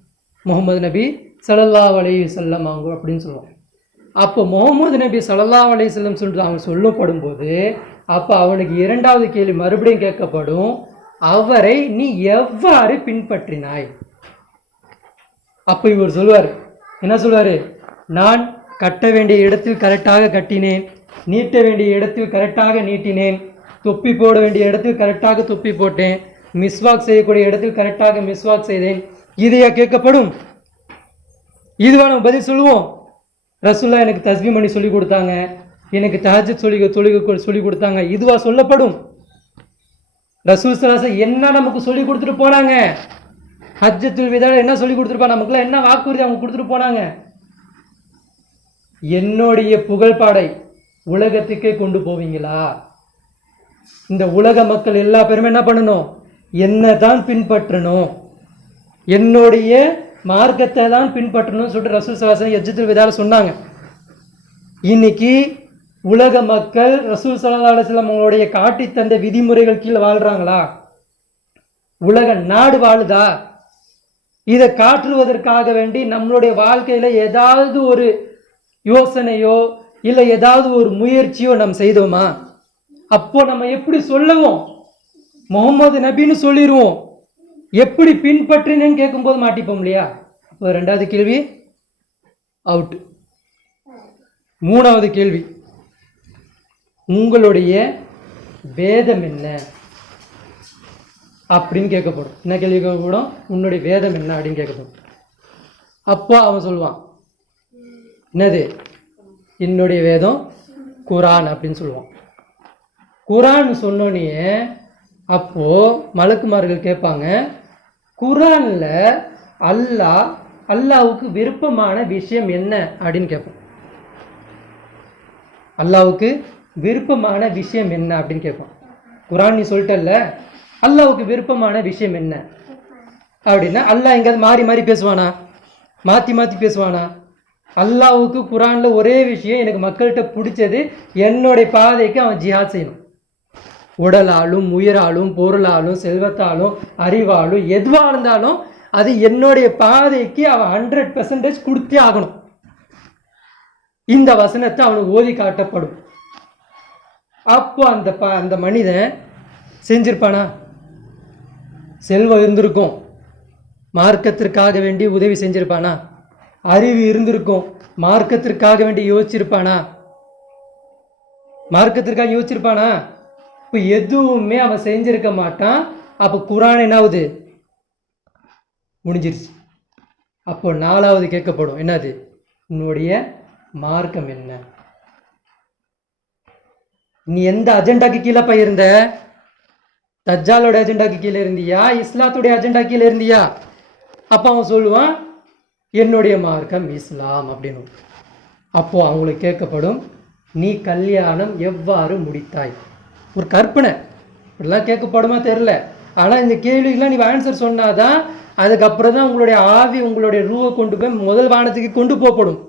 முகமது நபி ஸல்லல்லாஹு அலைஹி வஸல்லம் அவங்க அப்படின்னு சொல்லுவான். அப்போ முகமது நபி ஸல்லல்லாஹு அலைஹி வஸல்லம் சொல்லிட்டு அவன் சொல்லப்படும் போது அப்போ அவனுக்கு 2வது கேள்வி மறுபடியும் கேட்கப்படும், அவரை நீ எவ்வாறு பின்பற்றினாய். அப்போ இவர் சொல்லுவார், என்ன சொல்வார், நான் கட்ட வேண்டிய இடத்தில் கரெக்டாக கட்டினேன், நீட்ட வேண்டிய இடத்தில் கரெக்டாக நீட்டினேன், தொப்பி போட வேண்டிய இடத்தில் கரெக்டாக தொப்பி போட்டேன், மிஸ்வாக் செய்யக்கூடிய இடத்தில் கரெக்டாக மிஸ்வாக் செய்தேன். இதையா கேட்கப்படும்? இதுவா நம்ம பதில் சொல்லுவோம். ரசூல்லா எனக்கு தஸ்பீஹ் பண்ணி சொல்லி கொடுத்தாங்க, எனக்கு தஹஜ்ஜுத் சொல்லி கொடுத்தாங்க, இதுவா சொல்லப்படும்? ரசூல் ஸல்லல்லாஹு அலைஹி வஸல்லம் என்ன நமக்கு சொல்லி கொடுத்துட்டு போனாங்க, ஹஜ்ஜத்துல் விதால என்ன சொல்லி கொடுத்துருப்பா, நமக்குலாம் என்ன வாக்குறுதி அவங்க கொடுத்துட்டு போனாங்க. என்னுடைய புகழ்பாடை உலகத்துக்கே கொண்டு போவீங்களா, இந்த உலக மக்கள் எல்லா பேருமே என்ன பண்ணணும், என்ன தான் பின்பற்றணும், என்னுடைய மார்க்கத்தை தான் பின்பற்றணும்னு சொல்லிட்டு ரசூல் ஸல்லல்லாஹு அலைஹி வஸல்லம் ஹஜ்ஜத்துல் விதால சொன்னாங்க. இன்னைக்கு உலக மக்கள் ரசூல் ஸல்லல்லாஹு அலைஹி வஸல்லம் அவங்களுடைய காட்டி தந்த விதிமுறைகள் கீழே வாழ்றாங்களா, உலக நாடு வாழுதா? இதை காட்டுவதற்காக வேண்டி நம்மளுடைய வாழ்க்கையில ஏதாவது ஒரு யோசனையோ இல்லை ஏதாவது ஒரு முயற்சியோ நம்ம செய்தோமா? அப்போ நம்ம எப்படி சொல்லவும், முகமது நபின்னு சொல்லிடுவோம், எப்படி பின்பற்றினேன்னு கேட்கும்போது மாட்டிப்போம் இல்லையா? இப்போ 2வது கேள்வி அவுட். 3வது கேள்வி, உங்களுடைய வேதம் என்ன அப்படின்னு கேட்கப்படும். என்ன கேள்வி கேட்கப்படும்? உன்னுடைய வேதம் என்ன அப்படின்னு கேட்கப்படும். அப்போ அவன் சொல்லுவான், என்னது, என்னுடைய வேதம் குரான் அப்படின்னு சொல்லுவான். குரான் சொன்னோன்னே அப்போ மலக்குமார்கள் கேட்பாங்க, குரான்ல அல்லாவுக்கு விருப்பமான விஷயம் என்ன அப்படின்னு கேட்போம். அல்லாவுக்கு விருப்பமான விஷயம் என்ன அப்படின்னு கேட்போம். குரான் நீ சொல்லிட்டல்ல, அல்லாவுக்கு விருப்பமான விஷயம் என்ன அப்படின்னா அல்லாஹ் எங்கேயாவது மாறி மாறி பேசுவானா, மாற்றி பேசுவானா? அல்லாவுக்கு குரான்ல ஒரே விஷயம், எனக்கு மக்கள்கிட்ட பிடிச்சது என்னுடைய பாதைக்கு அவன் ஜிஹாத் செய்யணும். உடலாலும் உயிராலும் பொருளாலும் செல்வத்தாலும் அறிவாலும் எதுவாக இருந்தாலும் அது என்னுடைய பாதைக்கு அவன் 100% கொடுத்தே ஆகணும். இந்த வசனத்தை அவனுக்கு ஓதி காட்டப்படும். அப்போ அந்த மனிதன் செஞ்சிருப்பானா? செல்வம் இருந்திருக்கும், மார்க்கத்திற்காக வேண்டி உதவி செஞ்சிருப்பானா? அறிவு இருந்திருக்கும், மார்க்கத்திற்காக வேண்டி யோசிச்சிருப்பானா? மார்க்கத்திற்காக யோசிச்சிருப்பானா? இப்போ எதுவுமே அவன் செஞ்சிருக்க மாட்டான். அப்போ குரான் என்னாவது முடிஞ்சிருச்சு. அப்போ 4வது கேட்கப்படும், என்னது? உன்னுடைய மார்க்கம் என்ன? நீ எந்த அஜெண்டாக்கு கீழே போயிருந்த? தஜ்ஜாலோட அஜெண்டாக்கு கீழே இருந்தியா, இஸ்லாத்துடைய அஜெண்டா கீழே இருந்தியா? அப்போ அவன் சொல்லுவான், என்னுடைய மார்க்கம் இஸ்லாம் அப்படின்னு. அப்போ அவங்களுக்கு கேட்கப்படும், நீ கல்யாணம் எவ்வாறு முடித்தாய்? ஒரு கற்பனை, இப்படிலாம் கேட்கப்படுமா தெரில. ஆனால் இந்த கேள்விக்கெல்லாம் நீ ஆன்சர் சொன்னாதான் அதுக்கப்புறம் தான் உங்களுடைய ஆவி உங்களுடைய ரூவை கொண்டு போய் முதல் வானத்துக்கு கொண்டு போகப்படும்.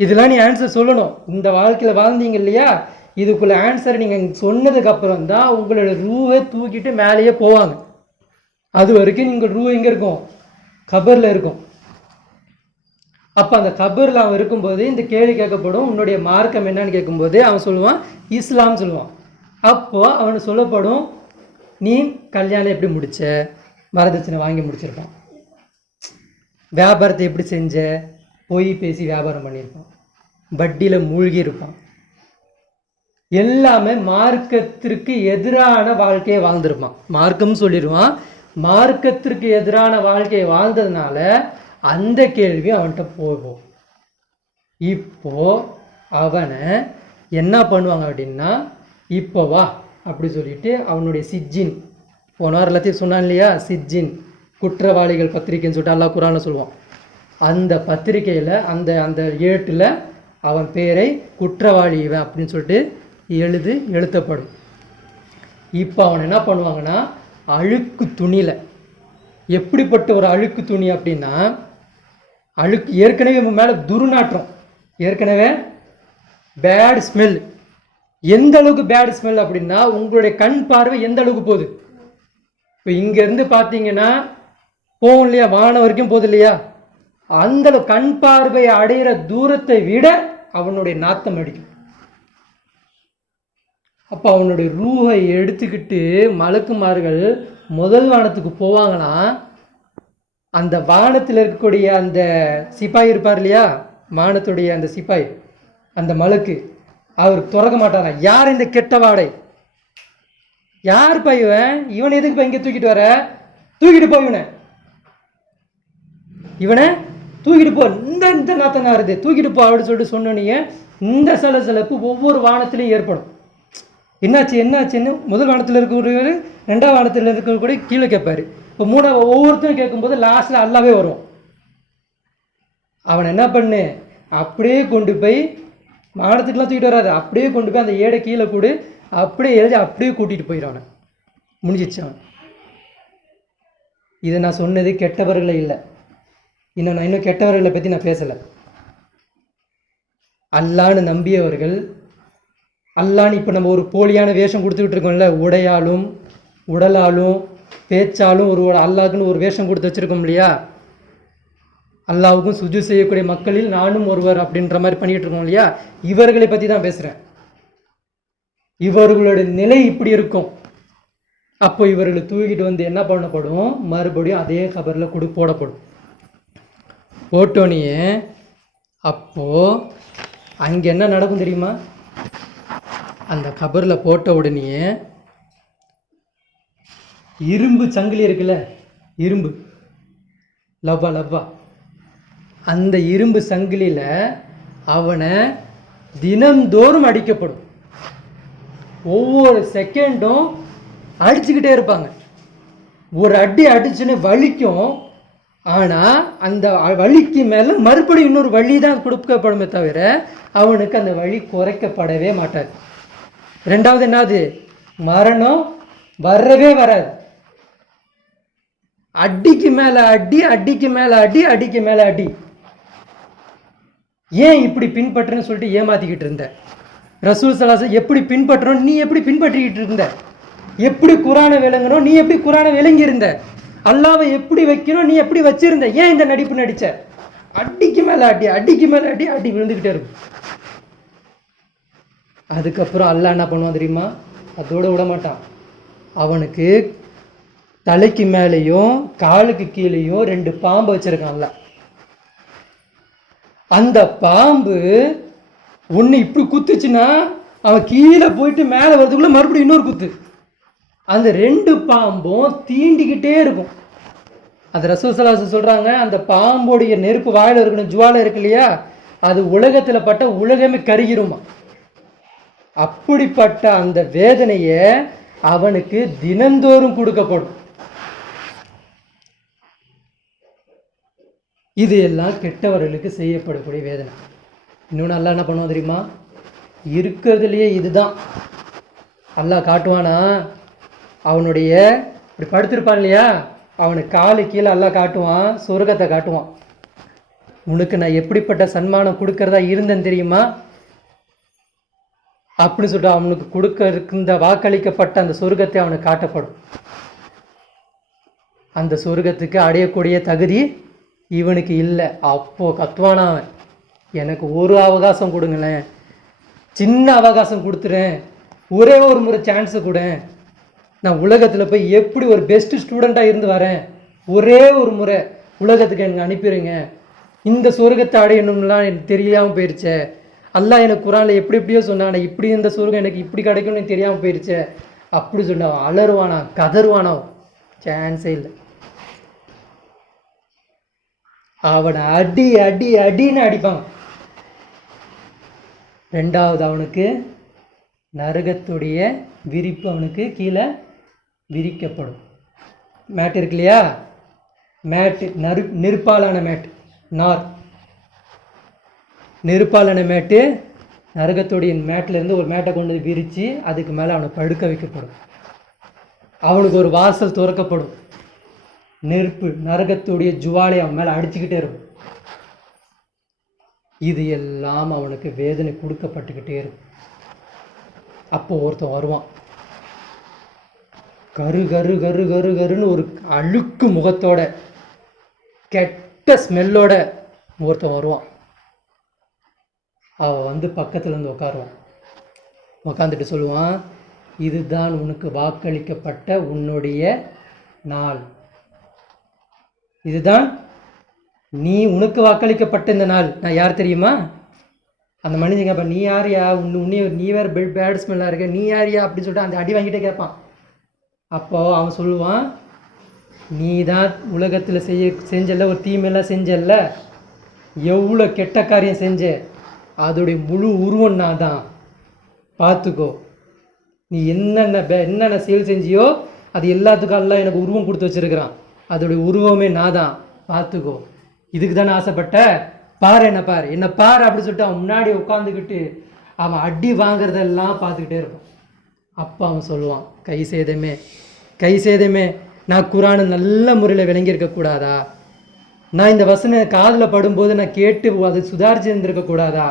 இதெல்லாம் நீ ஆன்சர் சொல்லணும். இந்த வாழ்க்கையில் வாழ்ந்தீங்க இல்லையா, இதுக்குள்ள ஆன்சர் நீங்கள் சொன்னதுக்கு அப்புறம் தான் உங்களோட ரூவை தூக்கிட்டு மேலேயே போவாங்க. அது வரைக்கும் நீங்கள் ரூ எங்கே இருக்கும்? கபரில் இருக்கும். அப்போ அந்த கபரில் அவன் இருக்கும்போது இந்த கேள்வி கேட்கப்படும், உன்னுடைய மார்க்கம் என்னன்னு கேட்கும்போது அவன் சொல்லுவான் இஸ்லாம் சொல்லுவான். அப்போ அவனுக்கு சொல்லப்படும், நீ கல்யாணம் எப்படி முடிச்ச? வரதட்சணை வாங்கி முடிச்சிருப்பான். வியாபாரத்தை எப்படி செஞ்ச? பொய் பேசி வியாபாரம் பண்ணியிருப்பான். வட்டியில் மூழ்கி இருப்பான். எல்லாமே மார்க்கத்திற்கு எதிரான வாழ்க்கையை வாழ்ந்திருப்பான். மார்க்கம் சொல்லிடுவான். மார்க்கத்திற்கு எதிரான வாழ்க்கையை வாழ்ந்ததுனால அந்த கேள்வி அவன்கிட்ட போகும். இப்போ அவனை என்ன பண்ணுவாங்க அப்படின்னா, இப்போ வா அப்படி சொல்லிட்டு அவனுடைய சிஜ்ஜின், போனார் எல்லாத்தையும் சொன்னான் இல்லையா, சிஜ்ஜின் குற்றவாளிகள் பத்திரிக்கைன்னு சொல்லிட்டு அல்லாஹ் குர்ஆன்ல சொல்லுவான். அந்த பத்திரிக்கையில் அந்த அந்த ஏட்டில் அவன் பேரை குற்றவாளி இவன் அப்படின்னு சொல்லிட்டு எழுத்தப்படும். இப்போ அவன் என்ன பண்ணுவாங்கன்னா, அழுக்கு துணியில், எப்படிப்பட்ட ஒரு அழுக்கு துணி அப்படின்னா, அழுக்கு ஏற்கனவே மேலே துர்நாற்றம், ஏற்கனவே பேட் ஸ்மெல். எந்த அளவுக்கு பேட் ஸ்மெல் அப்படின்னா, உங்களுடைய கண் பார்வை எந்த அளவுக்கு போகுது? இப்போ இங்கேருந்து பார்த்தீங்கன்னா போகும் இல்லையா, வானம் வரைக்கும் போகுது இல்லையா, அந்த கண் பார்வையை அடையிற தூரத்தை விட அவனுடைய நாத்தம் அடிக்கும். அப்போ அவனுடைய ரூஹை எடுத்துக்கிட்டு மலக்குமார்கள் முதல் வானத்துக்கு போவாங்கன்னா, அந்த வானத்தில் இருக்கக்கூடிய அந்த சிப்பாய் இருப்பார் இல்லையா, வானத்துடைய அந்த சிப்பாய், அந்த மலக்கு, அவர் திறக்க மாட்டாரா. யார் இந்த கெட்ட வாடை? யார் பையன்? இவனை எதுக்கு இங்கே தூக்கிட்டு வர? தூக்கிட்டு போ, இவனை தூக்கிட்டு போ, இந்த நாத்தம் வருது, தூக்கிட்டு போ அப்படின்னு சொல்லிட்டு சொன்னீங்க. இந்த சலசலப்பு ஒவ்வொரு வானத்திலையும் ஏற்படும். என்னாச்சுன்னு முதல் வானத்தில் இருக்கிறவர் 2ஆம் வானத்தில் இருக்கிற கூட கீழே கேட்பாரு. இப்போ 3ஆவது ஒவ்வொருத்தரும் கேட்கும்போது லாஸ்ட்டில் அல்லாவே வரும். அவன் என்ன பண்ணு, அப்படியே கொண்டு போய் வானத்துக்குலாம் தூக்கிட்டு வராது, அப்படியே கொண்டு போய் அந்த ஏடை கீழே கூடு, அப்படியே எழுதி அப்படியே கூட்டிகிட்டு போயிடுவான். முடிஞ்சிச்சு அவன். இதை நான் சொன்னது கெட்டவர்களை இல்லை. நான் இன்னும் கெட்டவர்களை பற்றி நான் பேசலை. அல்லான்னு நம்பியவர்கள், அல்லான்னு இப்போ நம்ம ஒரு போலியான வேஷம் கொடுத்துக்கிட்டு இருக்கோம்ல, உடையாலும் உடலாலும் பேச்சாலும் ஒரு அல்லாஹ்க்குன்னு ஒரு வேஷம் கொடுத்து வச்சுருக்கோம் இல்லையா, அல்லாஹ்வுக்கும் சுஜூத் செய்யக்கூடிய மக்களில் நானும் ஒருவர் அப்படின்ற மாதிரி பண்ணிகிட்டு இருக்கோம் இல்லையா, இவர்களை பற்றி தான் பேசுகிறேன். இவர்களுடைய நிலை இப்படி இருக்கும். அப்போ இவர்களை தூக்கிட்டு வந்து என்ன பண்ணப்படும், மறுபடியும் அதே கபரில் போடப்படும். போட்டோனியே அப்போது அங்கே என்ன நடக்கும் தெரியுமா? அந்த கபரில் போட்ட உடனே இரும்பு சங்கிலி இருக்குல்ல, இரும்பு லவ்வா, அந்த இரும்பு சங்கிலியில் அவனை தினந்தோறும் அடிக்கப்படும். ஒவ்வொரு செகண்டும் அடிச்சுக்கிட்டே இருப்பாங்க. ஒரு அடி அடிச்சுன்னு வலிக்கும். ஆனால் அந்த வலிக்கு மேலே மறுபடியும் இன்னொரு வலி தான் கொடுக்கப்படுமே தவிர அவனுக்கு அந்த வலி குறைக்கப்படவே மாட்டாது. 2வது என்னது, மரணம் வரவே வராது. அடிக்கு மேலே அடி, அடிக்கு மேலே அடி, அடிக்கு மேலே அடி. ஏன் இப்படி பின்பற்றுன்னு சொல்லிட்டு ஏமாத்திக்கிட்டு இருந்த? ரசூல் ஸல்லல்லாஹு அலைஹி வஸல்லம் எப்படி பின்பற்றணும், நீ எப்படி பின்பற்றிக்கிட்டு இருந்த? எப்படி குரானை விளங்கணும், நீ எப்படி குரானை விளங்கி இருந்த? அல்லாவை எப்படி வைக்கணும், நீ எப்படி வச்சிருந்த? ஏன் இந்த நடிப்பு நடிச்ச? அடிக்கு மேலே அடி, அடிக்கு மேலே அடி, அடி விழுந்துக்கிட்டே இருக்கும். அதுக்கப்புறம் அல்லாஹ் என்ன பண்ணுவான் தெரியுமா? அதோடு விட மாட்டான். அவனுக்கு தலைக்கு மேலேயும் காலுக்கு கீழேயும் 2 பாம்பு வச்சிருக்கான்ல. அந்த பாம்பு ஒன்று இப்படி குத்துச்சுன்னா அவன் கீழே போயிட்டு மேலே வரதுக்குள்ளே மறுபடியும் இன்னொரு குத்து. அந்த 2 பாம்பும் தீண்டிக்கிட்டே இருக்கும். அந்த ரசூல் ஸல்லல்லாஹு அலைஹி வஸல்லம் சொல்கிறாங்க, அந்த பாம்போடைய நெருப்பு வாயில் இருக்கணும், ஜுவாலை இருக்கு இல்லையா, அது உலகத்தில் பட்ட உலகமே கருகிருமா. அப்படிப்பட்ட அந்த வேதனையை அவனுக்கு தினந்தோறும் கொடுக்கப்படும். இது எல்லாம் கெட்டவர்களுக்கு செய்யப்படக்கூடிய வேதனை. இன்னொன்று அல்லாஹ் என்ன பண்ணுவான் தெரியுமா? இருக்கிறதுலையே இதுதான் அல்லாஹ் காட்டுவானா, அவனுடைய இப்படி படுத்திருப்பான் இல்லையா, அவனுக்கு காலு கீழே அல்லாஹ் காட்டுவான், சொர்க்கத்தை காட்டுவான். உனக்கு நான் எப்படிப்பட்ட சன்மானம் கொடுக்கறதா இருந்தேன்னு தெரியுமா அப்படின்னு சொல்லிட்டு அவனுக்கு கொடுக்க இந்த வாக்களிக்கப்பட்ட அந்த சொர்க்கத்தை அவனுக்கு காட்டப்படும். அந்த சொர்க்கத்துக்கு அடையக்கூடிய தகுதி இவனுக்கு இல்லை. அப்போ கத்துவானா, எனக்கு ஒரு அவகாசம் கொடுங்களேன், சின்ன அவகாசம் கொடுத்துறேன், ஒரே ஒரு முறை சான்ஸு கூட, நான் உலகத்தில் போய் எப்படி ஒரு பெஸ்ட்டு ஸ்டூடெண்ட்டாக இருந்து வரேன், ஒரே ஒரு முறை உலகத்துக்கு எனக்கு அனுப்பிடுங்க, இந்த சொர்க்கத்தை அடையணும்லாம் எனக்கு தெரியாமல் போயிடுச்சே, அல்லாஹ் எனக்கு குரானில் எப்படி எப்படியோ சொன்னானே, இப்படி இந்த சொர்க்கம் எனக்கு இப்படி கிடைக்கும்னு எனக்கு தெரியாமல் போயிடுச்சே அப்படி சொன்னான். அலறுவானா, கதறுவானா, சான்ஸே இல்லை. அவனை அடி அடி அடின்னு அடிப்பான். ரெண்டாவது அவனுக்கு நரகத்துடைய விரிப்பு அவனுக்கு கீழே விரிக்கப்படும். மேட் இருக்கு இல்லையா, மேட்டு நெருப்பாலான மேட்டு, நார் நெருப்பாலான மேட்டு, நரகத்துடைய மேட்டிலேருந்து ஒரு மேட்டை கொண்டு விரித்து அதுக்கு மேலே அவனை படுக்க வைக்கப்படும். அவனுக்கு ஒரு வாசல் திறக்கப்படும். நெருப்பு நரகத்துடைய ஜுவாலை அவன் மேலே அடிச்சுக்கிட்டே இருக்கும். இது எல்லாம் அவனுக்கு வேதனை கொடுக்கப்பட்டுக்கிட்டே இருக்கும். அப்போ ஒருத்தன் வருவான், கரு கரு கரு கரு கருன்னு ஒரு அழுக்கு முகத்தோட கெட்ட ஸ்மெல்லோட ஒருத்தன் வருவான். அவன் வந்து பக்கத்தில் இருந்து உட்காருவான். உட்காந்துட்டு சொல்லுவான், இதுதான் உனக்கு வாக்களிக்கப்பட்ட உன்னுடைய நாள், இதுதான் நீ உனக்கு வாக்களிக்கப்பட்ட இந்த நாள். நான் யார் தெரியுமா? அந்த மனுஷங்க அப்போ நீ யாரியா, நீ வேறு பேட் ஸ்மெல்லாக இருக்க, நீ யாரியா அப்படின்னு சொல்லிட்டு அந்த அடி வாங்கிட்டே கேட்பான். அப்போது அவன் சொல்லுவான், நீ தான் உலகத்தில் செஞ்சல, ஒரு தீமையெல்லாம் செஞ்சல, எவ்வளோ கெட்ட காரியம் செஞ்ச, அதோடைய முழு உருவம் நான் தான், பார்த்துக்கோ. நீ என்னென்ன செயல் செஞ்சியோ அது எல்லாத்துக்கும் எல்லாம் எனக்கு உருவம் கொடுத்து வச்சுருக்கிறான், அதோடைய உருவமே நான் தான், பார்த்துக்கோ. இதுக்கு தானே ஆசைப்பட்ட, பாரு என்ன பாரு அப்படின்னு சொல்லிட்டு அவன் முன்னாடி உட்காந்துக்கிட்டு அவன் அடி வாங்குறதெல்லாம் பார்த்துக்கிட்டே இருப்பான். அப்போ அவன் சொல்லுவான், கை சேதமே நான் குரானை நல்ல முறையில் விளங்கியிருக்கக்கூடாதா, நான் இந்த வசனம் காதில் படும்போது நான் கேட்டு அதை சுதாரிச்சு இருந்திருக்கக்கூடாதா,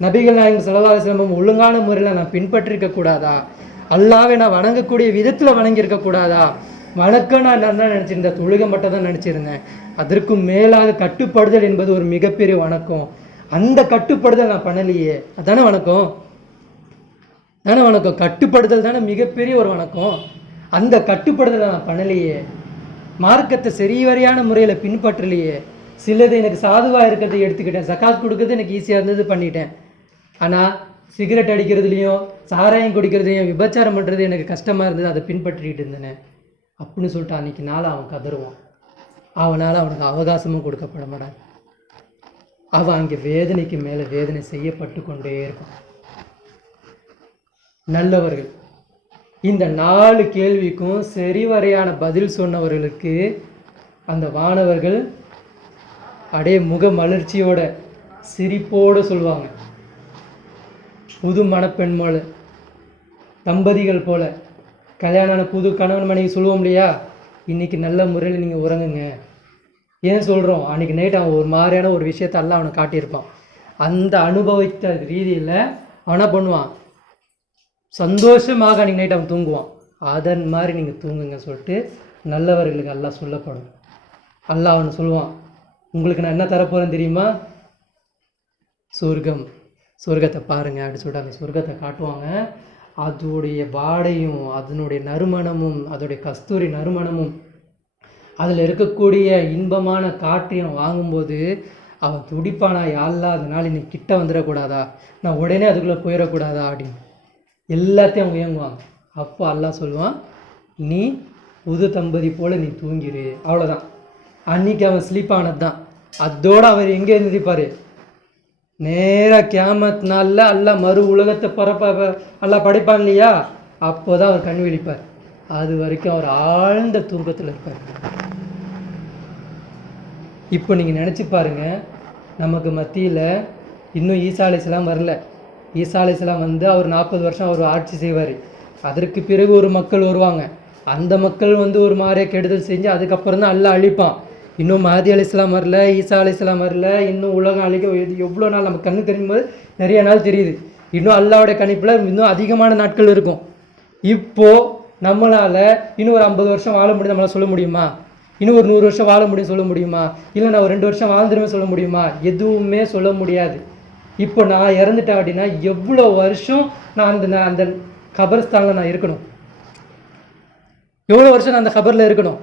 நபிகள் நாயகம் ஸல்லல்லாஹு அலைஹி வஸல்லம் ஒழுங்கான முறையில் நான் பின்பற்றிருக்கக்கூடாதா, அல்லாஹ்வை நான் வணங்கக்கூடிய விதத்தில் வணங்கியிருக்கக்கூடாதா, வணக்கம் நான் என்ன நினச்சிருந்தேன், தொழுகை மட்டும் தான் நினச்சிருந்தேன். அதற்கும் மேலாக கட்டுப்படுதல் என்பது ஒரு மிகப்பெரிய வணக்கம், அந்த கட்டுப்படுதல் நான் பண்ணலையே, அதானே வணக்கம், கட்டுப்படுதல் தானே மிகப்பெரிய ஒரு வணக்கம். அந்த கட்டுப்படுதலை நான் பண்ணலையே, மார்க்கத்தை சரிவரையான முறையில் பின்பற்றலையே, சிலது எனக்கு சாதுவாக இருக்கிறத எடுத்துக்கிட்டேன், ஜகாத் கொடுக்கறது எனக்கு ஈஸியாக இருந்தது பண்ணிட்டேன், ஆனால் சிகரெட் அடிக்கிறதுலையும் சாராயம் குடிக்கிறதையும் விபச்சாரம் பண்ணுறது எனக்கு கஷ்டமாக இருந்தது, அதை பின்பற்றிக்கிட்டு இருந்தேனே அப்படின்னு சொல்லிட்டு அன்றைக்கி நாள் அவன் கதறுவான். அவனால் அவனுக்கு அவகாசமும் கொடுக்கப்பட மாட்டான். அவன் அங்கே வேதனைக்கு மேலே வேதனை செய்யப்பட்டு கொண்டே இருப்பான். நல்லவர்கள் இந்த 4 கேள்விக்கும் சரிவரையான பதில் சொன்னவர்களுக்கு அந்த வானவர்கள் அப்படியே முக மலர்ச்சியோட சிரிப்போடு சொல்லுவாங்க, புது மணப்பெண் போல, தம்பதிகள் போல, கல்யாணம் புது கணவன் மனைவி சொல்லுவோம் இல்லையா, இன்றைக்கி நல்ல முறையில் நீங்கள் உறங்குங்க. ஏன் சொல்கிறோம், அன்றைக்கி நைட் அவன் ஒரு மாதிரியான ஒரு விஷயத்தை எல்லாம் அவனை காட்டியிருப்பான். அந்த அனுபவித்த ரீதியில் அவனா பண்ணுவான், சந்தோஷமாக அன்றைக்கி நைட் அவன் தூங்குவான். அதன் மாதிரி நீங்கள் தூங்குங்க சொல்லிட்டு நல்லவர்களுக்கு அல்லாஹ் சொல்லப்படும். அல்லாஹ் அவன் சொல்லுவான், உங்களுக்கு நான் என்ன தரப்போகிறேன் தெரியுமா, சொர்க்கத்தை பாருங்கள் அப்படின்னு சொல்லிட்டு அந்த சொர்க்கத்தை காட்டுவாங்க. அதோடைய வாடையும் அதனுடைய நறுமணமும் அதோடைய கஸ்தூரி நறுமணமும் அதில் இருக்கக்கூடிய இன்பமான காற்றையும் வாங்கும்போது அவன் துடிப்பானா, யாழ்லா அதனால் இன்னைக்கு கிட்ட வந்துடக்கூடாதா, நான் உடனே அதுக்குள்ளே போயிடக்கூடாதா அப்படின்னு. எல்லாத்தையும் அவங்க இயங்குவாங்க. அப்போ அல்லாஹ் சொல்லுவான், நீ புது தம்பதி போல் நீ தூங்கிடு. அவ்வளோதான். அன்னைக்கு அவன் ஸ்லீப் ஆனது தான். அதோடு அவர் எங்கே இருந்திருப்பார்? நேராக கியாமத் நாளில் அல்லாஹ் மறு உலகத்தை அல்லாஹ் படைப்பான் இல்லையா, அப்போ தான் அவர் கண் விழிப்பார். அது வரைக்கும் அவர் ஆழ்ந்த தூக்கத்தில் இருப்பார். இப்போ நீங்கள் நினச்சி பாருங்கள், நமக்கு மத்தியில் இன்னும் ஈசா அலைஹிஸ்ஸலாம் வரல. ஈசா அலைஹிஸ்ஸலாம் வந்து அவர் 40 வருஷம் அவர் ஆட்சி செய்வார். அதற்கு பிறகு ஒரு மக்கள் வருவாங்க. அந்த மக்கள் வந்து ஒரு மாதிரியாக கெடுதல் செஞ்சு அதுக்கப்புறம் தான் அல்லாஹ் அழிப்பான். இன்னும் மஹதி அலைஹிஸ்ஸலாம் வரல, ஈசா அலைஹிஸ்ஸலாம் வரல. இன்னும் உலகம் அழிக்க எவ்வளோ நாள் நம்ம கண்ணு தெரியும்போது நிறைய நாள் தெரியுது. இன்னும் அல்லாஹ்வுடைய கணிப்பில் இன்னும் அதிகமான நாட்கள் இருக்கும். இப்போது நம்மளால் இன்னும் ஒரு 50 வருஷம் வாழ முடியும் நம்மளால் சொல்ல முடியுமா? இன்னும் ஒரு 100 வருஷம் வாழ முடியும் சொல்ல முடியுமா? இல்லை நான் ஒரு 2 வருஷம் வாழ்ந்துருமே சொல்ல முடியுமா? எதுவுமே சொல்ல முடியாது. இப்போ நான் இறந்துட்டேன் அப்படின்னா எவ்வளோ வருஷம் நான் அந்த கபர்ஸ்தானில் நான் இருக்கணும்? எவ்வளோ வருஷம் நான் அந்த கபரில் இருக்கணும்?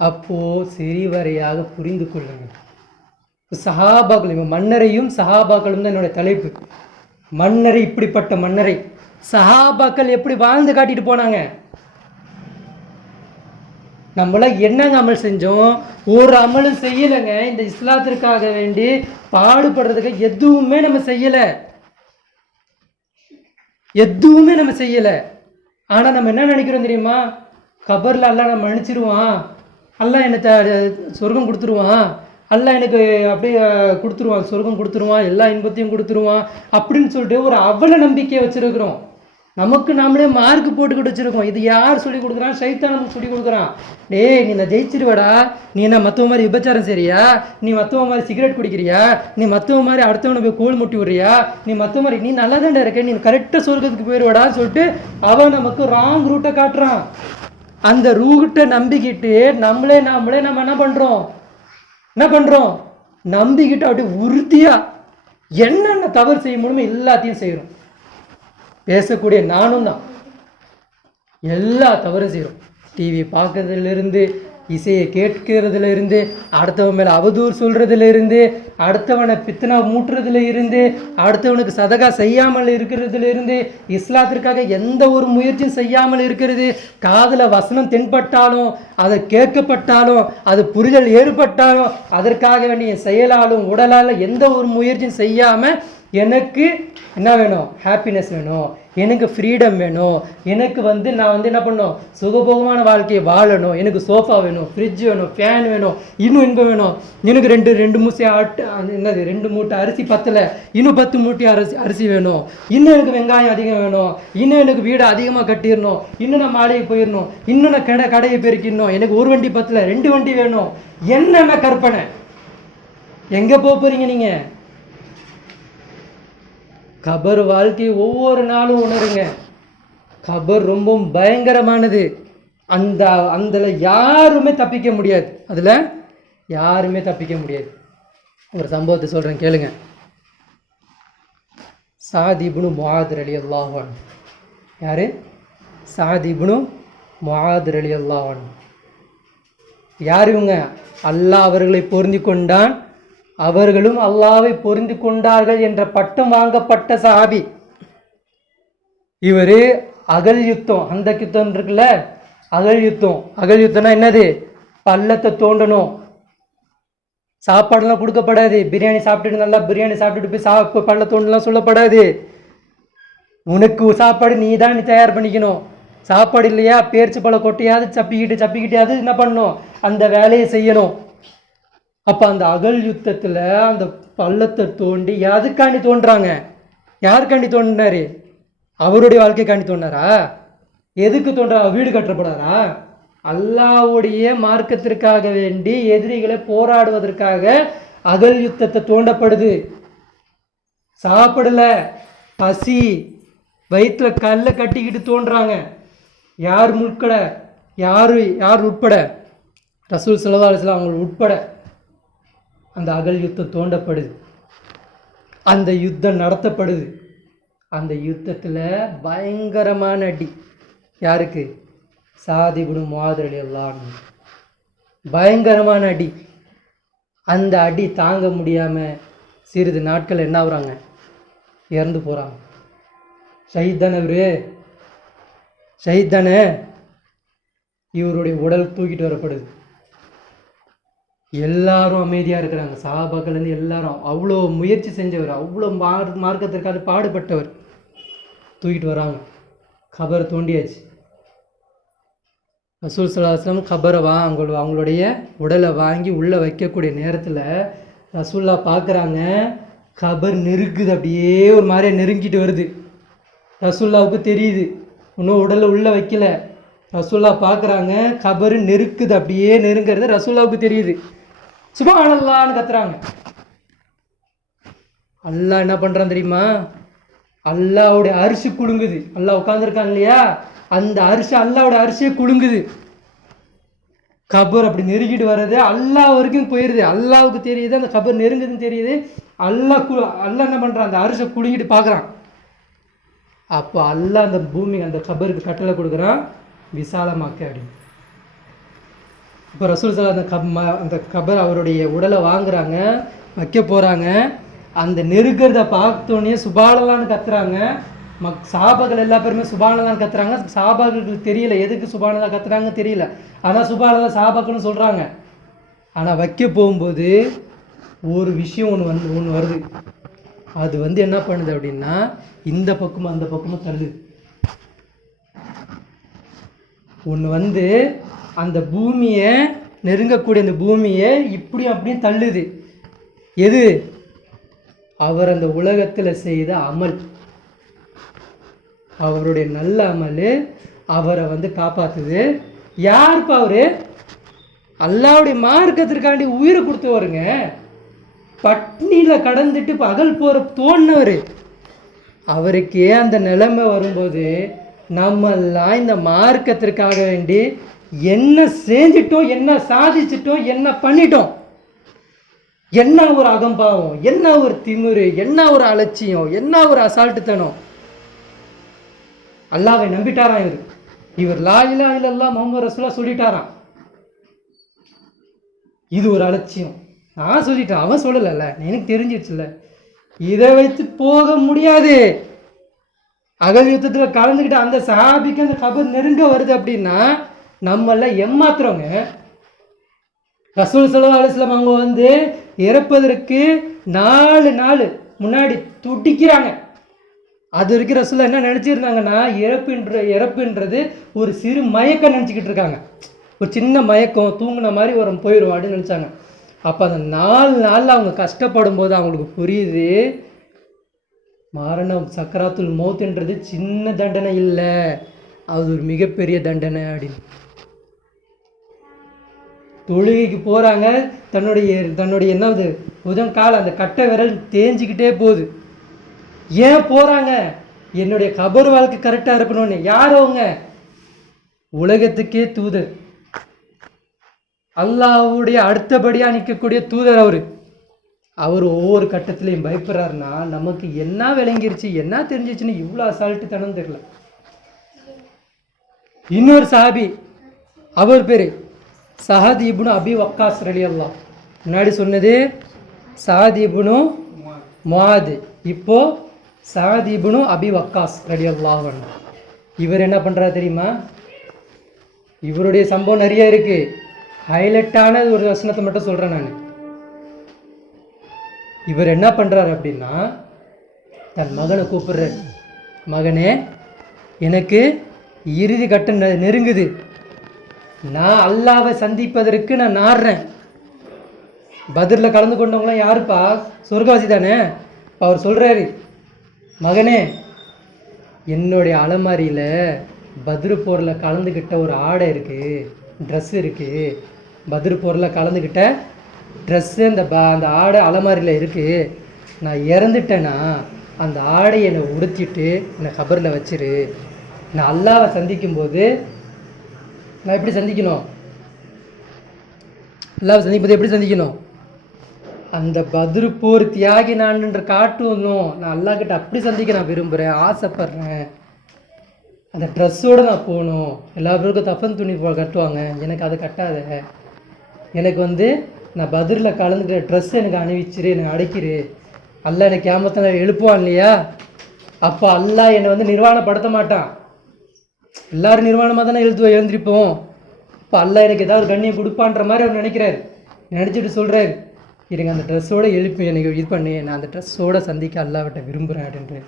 அப்போது சிறிவரையாக புரிந்து கொள்ளுங்கள். சஹாபாக்கள், மன்னரையும் சஹாபாக்களும் தான் என்னுடைய தலைப்பு. மன்னரை, இப்படிப்பட்ட மன்னரை சஹாபாக்கள் எப்படி வாழ்ந்து காட்டிட்டு போனாங்க? நம்மளாம் என்னங்க அமல் செஞ்சோம்? ஒரு அமலும் செய்யலைங்க. இந்த இஸ்லாத்திற்காக வேண்டி பாடுபடுறதுக்கு எதுவுமே நம்ம செய்யலை. எதுவுமே நம்ம செய்யலை. ஆனால் நம்ம என்ன நினைக்கிறோம் தெரியுமா? கபரில் அல்லாஹ் நம்ம மன்னிச்சிருவான், அல்லாஹ் எனக்கு சொர்க்கம் கொடுத்துருவான், அல்லாஹ் எனக்கு அப்படியே கொடுத்துருவான், சொர்க்கம் கொடுத்துருவான், எல்லா இன்பத்தையும் கொடுத்துருவான் அப்படின்னு சொல்லிட்டு ஒரு அவல நம்பிக்கையை வச்சுருக்கிறோம். நமக்கு நாமளே மார்க் போட்டுக்கிட்டு வச்சுருக்கோம். இது யார் சொல்லி கொடுக்குறான்? சைத்தான் நமக்கு சொல்லி கொடுக்குறான். டேய், நீ நான் ஜெயிச்சிருவடா, நீ என்ன மற்றவங்க மாதிரி விபச்சாரம் சரியா, நீ மற்றவங்க மாதிரி சிகரெட் குடிக்கிறியா, நீ மற்றவங்க மாதிரி அடுத்தவனை போய் கோல் முட்டி விடுறியா, நீ மற்ற மாதிரி நீ நல்லா தான்டா இருக்க, நீ கரெக்டாக சொர்க்கத்துக்கு போயிடுவாடான்னு சொல்லிட்டு அவன் நமக்கு ராங் ரூட்டை காட்டுறான். அந்த ரூட்டை நம்பிக்கிட்டு நம்ம என்ன பண்ணுறோம்? நம்பிக்கிட்டு அப்படியே உறுதியாக என்னென்ன தவறு செய்ய முடியுமோ எல்லாத்தையும் செய்கிறோம். பேசக்கூடிய நானும் தான் எல்லா தவறும் செய்கிறோம். டிவி பார்க்கறதுலேருந்து, இசையை கேட்கறதுல இருந்து, அடுத்தவன் மேலே அவதூறு சொல்கிறதுல இருந்து, அடுத்தவனை பித்தனா மூட்டுறதுல இருந்து, அடுத்தவனுக்கு சதகா செய்யாமல் இருக்கிறதுல இருந்து, இஸ்லாத்திற்காக எந்த ஒரு முயற்சியும் செய்யாமல் இருக்கிறது, காதில் வசனம் தென்பட்டாலும், அதை கேட்கப்பட்டாலும், அது புரிதல் ஏற்பட்டாலும், அதற்காக வேண்டிய செயலாலும் உடலால் எந்த ஒரு முயற்சியும் செய்யாமல் எனக்கு என்ன வேணும்? ஹாப்பினஸ் வேணும், எனக்கு ஃப்ரீடம் வேணும், எனக்கு நான் என்ன பண்ணணும்? சுகபோகமான வாழ்க்கையை வாழணும், எனக்கு சோஃபா வேணும், ஃப்ரிட்ஜ் வேணும், ஃபேன் வேணும், இன்னும் இன்பம் வேணும், எனக்கு ரெண்டு மூட்டை என்னது 2 மூட்டை அரிசி பத்தலை, இன்னும் 10 மூட்டை அரிசி வேணும், இன்னும் எனக்கு வெங்காயம் அதிகம் வேணும், இன்னும் எனக்கு வீடு அதிகமாக கட்டிடணும், இன்னும் நான் மாலைக்கு போயிடணும், இன்னும் நான் கடையை பெருக்கிடணும், எனக்கு 1 வண்டி பத்தலை 2 வண்டி வேணும். என்னென்ன கற்பனை? எங்கே போகிறீங்க நீங்கள்? கபர் வாழ்க்கையை ஒவ்வொரு நாளும் உணருங்க. கபர் ரொம்பவும் பயங்கரமானது. அதில் யாருமே தப்பிக்க முடியாது. ஒரு சம்பவத்தை சொல்கிறேன், கேளுங்க. சாத் இப்னு முஆத் ரலியல்லாஹு அன்ஹு. யார்? சாத் இப்னு முஆத் ரலியல்லாஹு அன்ஹு. யார் இவங்க? அல்லாஹ் அவர்களை பொருந்தி கொண்டான், அவர்களும் அல்லாஹ்வை பொருந்தி கொண்டார்கள் என்ற பட்டம் வாங்கப்பட்ட சஹாபி. இவர் அகல் யுத்தம், அந்த யுத்தம் இருக்குல்ல, அகல் யுத்தம்னா என்னது? பள்ளத்தை தோண்டணும். சாப்பாடுலாம் கொடுக்கப்படாது. பிரியாணி சாப்பிட்டுட்டு நல்லா பிரியாணி சாப்பிட்டுட்டு போய் பள்ள தோண்டலாம் சொல்லப்படாது. உனக்கு சாப்பாடு நீ தயார் பண்ணிக்கணும். சாப்பாடு இல்லையா, பேர்ச்சி பழ கொட்டையாவது சப்பிக்கிட்டு என்ன பண்ணணும்? அந்த வேலையை செய்யணும். அப்போ அந்த அகல் யுத்தத்தில் அந்த பள்ளத்தை தோண்டி எதுக்காண்டி தோன்றாங்க? யாருக்காண்டி தோண்டினாரு? அவருடைய வாழ்க்கைக்காண்டி தோண்டினாரா? எதுக்கு தோன்றா? வீடு கட்டப்படாரா? அல்லாஹ்வுடைய மார்க்கத்திற்காக வேண்டி எதிரிகளை போராடுவதற்காக அகல் யுத்தத்தை தோண்டப்படுது. சாப்பிடல, பசி, வயிற்றில் கல்லை கட்டிக்கிட்டு தோன்றாங்க. யார் உட்பட? ரசூல் ஸல்லல்லாஹு அலைஹி வஸல்லம் அவங்க உட்பட அந்த அகல் யுத்தம் தோண்டப்படுது. அந்த யுத்தம் நடத்தப்படுது. அந்த யுத்தத்தில் பயங்கரமான அடி. யாருக்கு? சாத் இப்னு முஆத் ரலியல்லாஹு அன்ஹு. பயங்கரமான அடி. அந்த அடி தாங்க முடியாமல் சிறிது நாட்கள் என்ன ஆகுறாங்க? இறந்து போகிறாங்க. ஷஹீத் தானே ஷஹீத் தானே. இவருடைய உடல் தூக்கிட்டு வரப்படுது. எல்லாரும் அமைதியாக இருக்கிறாங்க. சஹாபாக்கள்லேருந்து எல்லாரும், அவ்வளோ முயற்சி செஞ்சவர், அவ்வளோ மார்க்கத்திற்காக பாடுபட்டவர், தூக்கிட்டு வராங்க. கபரை தோண்டியாச்சு. ரசூல் ஸல்லல்லாஹு அலைஹி வஸல்லம் கபரை அவங்களுடைய உடலை வாங்கி உள்ளே வைக்கக்கூடிய நேரத்தில் ரசூல்லா பார்க்குறாங்க, கபர் நெருக்குது, அப்படியே ஒரு மாதிரியே நெருங்கிட்டு வருது. ரசூல்லாவுக்கு தெரியுது, இன்னும் உடலை உள்ளே வைக்கல. ரசூல்லா பார்க்குறாங்க, கபர் நெருக்குது, அப்படியே நெருங்கிறது ரசூல்லாவுக்கு தெரியுது. சுப்ஹானல்லாஹ்னு கத்துறாங்க. அல்லாஹ் என்ன பண்ணுறான் தெரியுமா? அல்லாஹ்வுடைய அரிசி குலுங்குது. அல்லாஹ் உட்காந்துருக்கான் இல்லையா, அந்த அரிசி, அல்லாஹ்வுடைய அரிசியே குலுங்குது. கபர் அப்படி நெருங்கிட்டு வர்றது அல்லாஹ் வரைக்கும் போயிடுது. அல்லாவுக்கு தெரியுது அந்த கபர் நெருங்குதுன்னு தெரியுது. அல்லாஹ் என்ன பண்ணுறான், அந்த அரிசை குலுங்கிட்டு பார்க்குறான். அப்போ அல்லாஹ் அந்த பூமி, அந்த கபருக்கு கட்டளை கொடுக்குறான், விசாலமாக்க அப்படின்னு. இப்போ ரசூல் ஸல்லல்லாஹு அந்த கபர் அவருடைய உடலை வாங்குறாங்க, வைக்க போகிறாங்க. அந்த நெருக்கிறத பார்த்தோன்னே சுப்ஹானல்லாஹ்னு கத்துறாங்க. சஹாபாக்கள் எல்லா பேருமே சுப்ஹானல்லாஹ்னு கத்துறாங்க. சஹாபாக்களுக்கு தெரியல எதுக்கு சுப்ஹானல்லாஹ் கத்துறாங்க தெரியல. ஆனால் சுப்ஹானல்லாஹ் சஹாபாக்கள்னு சொல்கிறாங்க. ஆனால் வைக்க போகும்போது ஒரு விஷயம் ஒன்று வருது. அது என்ன பண்ணுது அப்படின்னா, இந்த பக்கமும் அந்த பக்கமும் தள்ளுது. ஒன்று அந்த பூமியை நெருங்கக்கூடிய அந்த பூமியை இப்படியும் அப்படியும் தள்ளுது. எது? அவர் அந்த உலகத்தில் செய்த அமல், அவருடைய நல்ல அமல் அவரை காப்பாற்றுது. யாருப்பா அவரு? அல்லாஹ்வுடைய மார்க்கத்திற்காண்டி உயிரை கொடுத்தவருங்க. பட்னியில் கடந்துட்டு பகல் போகிற தோணுனவர். அவருக்கே அந்த நிலைமை வரும்போது நம்மெல்லாம் இந்த மார்க்கத்திற்காக வேண்டி என்ன செஞ்சிட்டோம், என்ன சாதிச்சிட்டோம், என்ன பண்ணிட்டோம், என்ன ஒரு அகம்பாவம், என்ன ஒரு திமிரு, என்ன ஒரு அலட்சியம், என்ன ஒரு அசால்ட்டுத்தனம். அல்லாஹ்வை நம்பிட்டாராம் இவர் லா இலாஹா இல்லல்லாஹ் முஹம்மது ரசூலுல்லாஹ் சொல்லிட்டாராம். இது ஒரு அலட்சியம். நான் சொல்லிட்டேன், அவன் சொல்லலைல்ல, எனக்கு தெரிஞ்சிச்சுல்ல. இதை வைத்து போக முடியாது. அகல் யுத்தத்தில் கலந்துக்கிட்ட அந்த சஹாபிக்கு அந்த கபர் நெருங்க வருது அப்படின்னா நம்மள ஏமாத்துறோங்க. ரசூல் ஸல்லல்லாஹு அலைஹி வஸல்லம் அவங்க இறப்பதற்கு 4 நாள் முன்னாடி துடிக்கிறாங்க. அது வரைக்கும் ரசூல் என்ன நினச்சிருந்தாங்கன்னா, இறப்புன்றது ஒரு சிறு மயக்கம் நினச்சிக்கிட்டு இருக்காங்க. ஒரு சின்ன மயக்கம், தூங்கின மாதிரி ஒரு போயிடும் அப்படின்னு நினச்சாங்க. அப்போ அந்த 4 நாளில் அவங்க கஷ்டப்படும் போது அவங்களுக்கு புரியுது, மரணம் சக்கராத்துல் மௌத்ன்றது சின்ன தண்டனை இல்லை, அது ஒரு மிகப்பெரிய தண்டனை அப்படின்னு. தொழுகைக்கு போகிறாங்க. தன்னுடைய என்னது புதன்கால் அந்த கட்டை விரல் தேஞ்சிக்கிட்டே போகுது. ஏன் போகிறாங்க? என்னுடைய கபர் வாழ்க்கை கரெக்டாக இருக்கணும்னு. யார் அவங்க? உலகத்துக்கே தூதர், அல்லாஹ்வுடைய அடுத்தபடியாக நிற்கக்கூடிய தூதர். அவர் ஒவ்வொரு கட்டத்திலையும் பயப்படுறாருன்னா நமக்கு என்ன விளங்கிருச்சு, என்ன தெரிஞ்சிச்சுன்னு இவ்வளோ அசால்ட்டு தனம் தெரியல. இன்னொரு சஹாபி, அவர் பேர் சஅத் இப்னு அபி வக்காஸ் ரலியல்லாஹ். முன்னாடி சொன்னது சஅத் இப்னு முஆத், இப்போ சஅத் இப்னு அபி வக்காஸ் ரலியல்லாஹு அன்ஹு. இவர் என்ன பண்ணுறாரு தெரியுமா? இவருடைய சம்பவம் நிறைய இருக்குது. ஹைலைட்டான ஒரு வசனத்தை மட்டும் சொல்கிறேன் நான். இவர் என்ன பண்ணுறாரு அப்படின்னா, தன் மகனை கூப்பிடுறார். மகனே, எனக்கு இறுதி கட்டம் நெருங்குது, நான் அல்லாஹ்வை சந்திப்பதற்கு நான் நாடுறேன். பத்ரில் கலந்து கொண்டவங்களாம் யாருப்பா? சொர்க்கவாசி தானே. அவர் சொல்கிறாரு, மகனே, என்னுடைய அலமாரியில் பத்ரு போரில் கலந்துக்கிட்ட ஒரு ஆடை இருக்குது, ட்ரெஸ் இருக்குது. பத்ரு போரில் கலந்துக்கிட்ட ட்ரெஸ்ஸு அந்த ஆடை அலமாரியில் இருக்குது. நான் இறந்துட்டேன்னா அந்த ஆடையை என்னை உடுத்திட்டு என்னை கபரில் வச்சிரு. நான் அல்லாஹ்வை சந்திக்கும்போது நான் எப்படி சந்திக்கணும்? அல்லாஹ்வை சந்திப்பது எப்படி சந்திக்கணும்? அந்த பத்ரு போர் தியாகி நான்ன்ற காட்டணும். நான் அல்லாஹ்கிட்ட அப்படி சந்திக்க நான் விரும்புகிறேன், ஆசைப்பட்றேன். அந்த ட்ரெஸ்ஸோடு நான் போகணும். எல்லா பேருக்கும் தஃபன் துணி கட்டுவாங்க, எனக்கு அதை கட்டாத. எனக்கு நான் பத்ரில் கலந்துக்கிற ட்ரெஸ் எனக்கு அணிவிச்சிரு, எனக்கு அடைக்கிறு. அல்லாஹ் எனக்கு கியாமத்தில் எழுப்புவான் இல்லையா, அப்போ அல்லாஹ் என்னை வந்து நிர்வாணப்படுத்த மாட்டான். எல்லாரும் நிர்வாணமாக தானே எழுந்திருப்போம். இப்போ அல்லாஹ் எனக்கு ஏதாவது கண்ணியம் கொடுப்பான்ற மாதிரி அவர் நினைக்கிறாரு. நினச்சிட்டு சொல்கிறாரு, இருங்க அந்த ட்ரெஸ்ஸோடு எழுப்பி எனக்கு இது பண்ணி நான் அந்த ட்ரெஸ்ஸோடு சந்திக்க அல்லாஹ்விட்ட விரும்புகிறேன் அப்படின்ட்டு.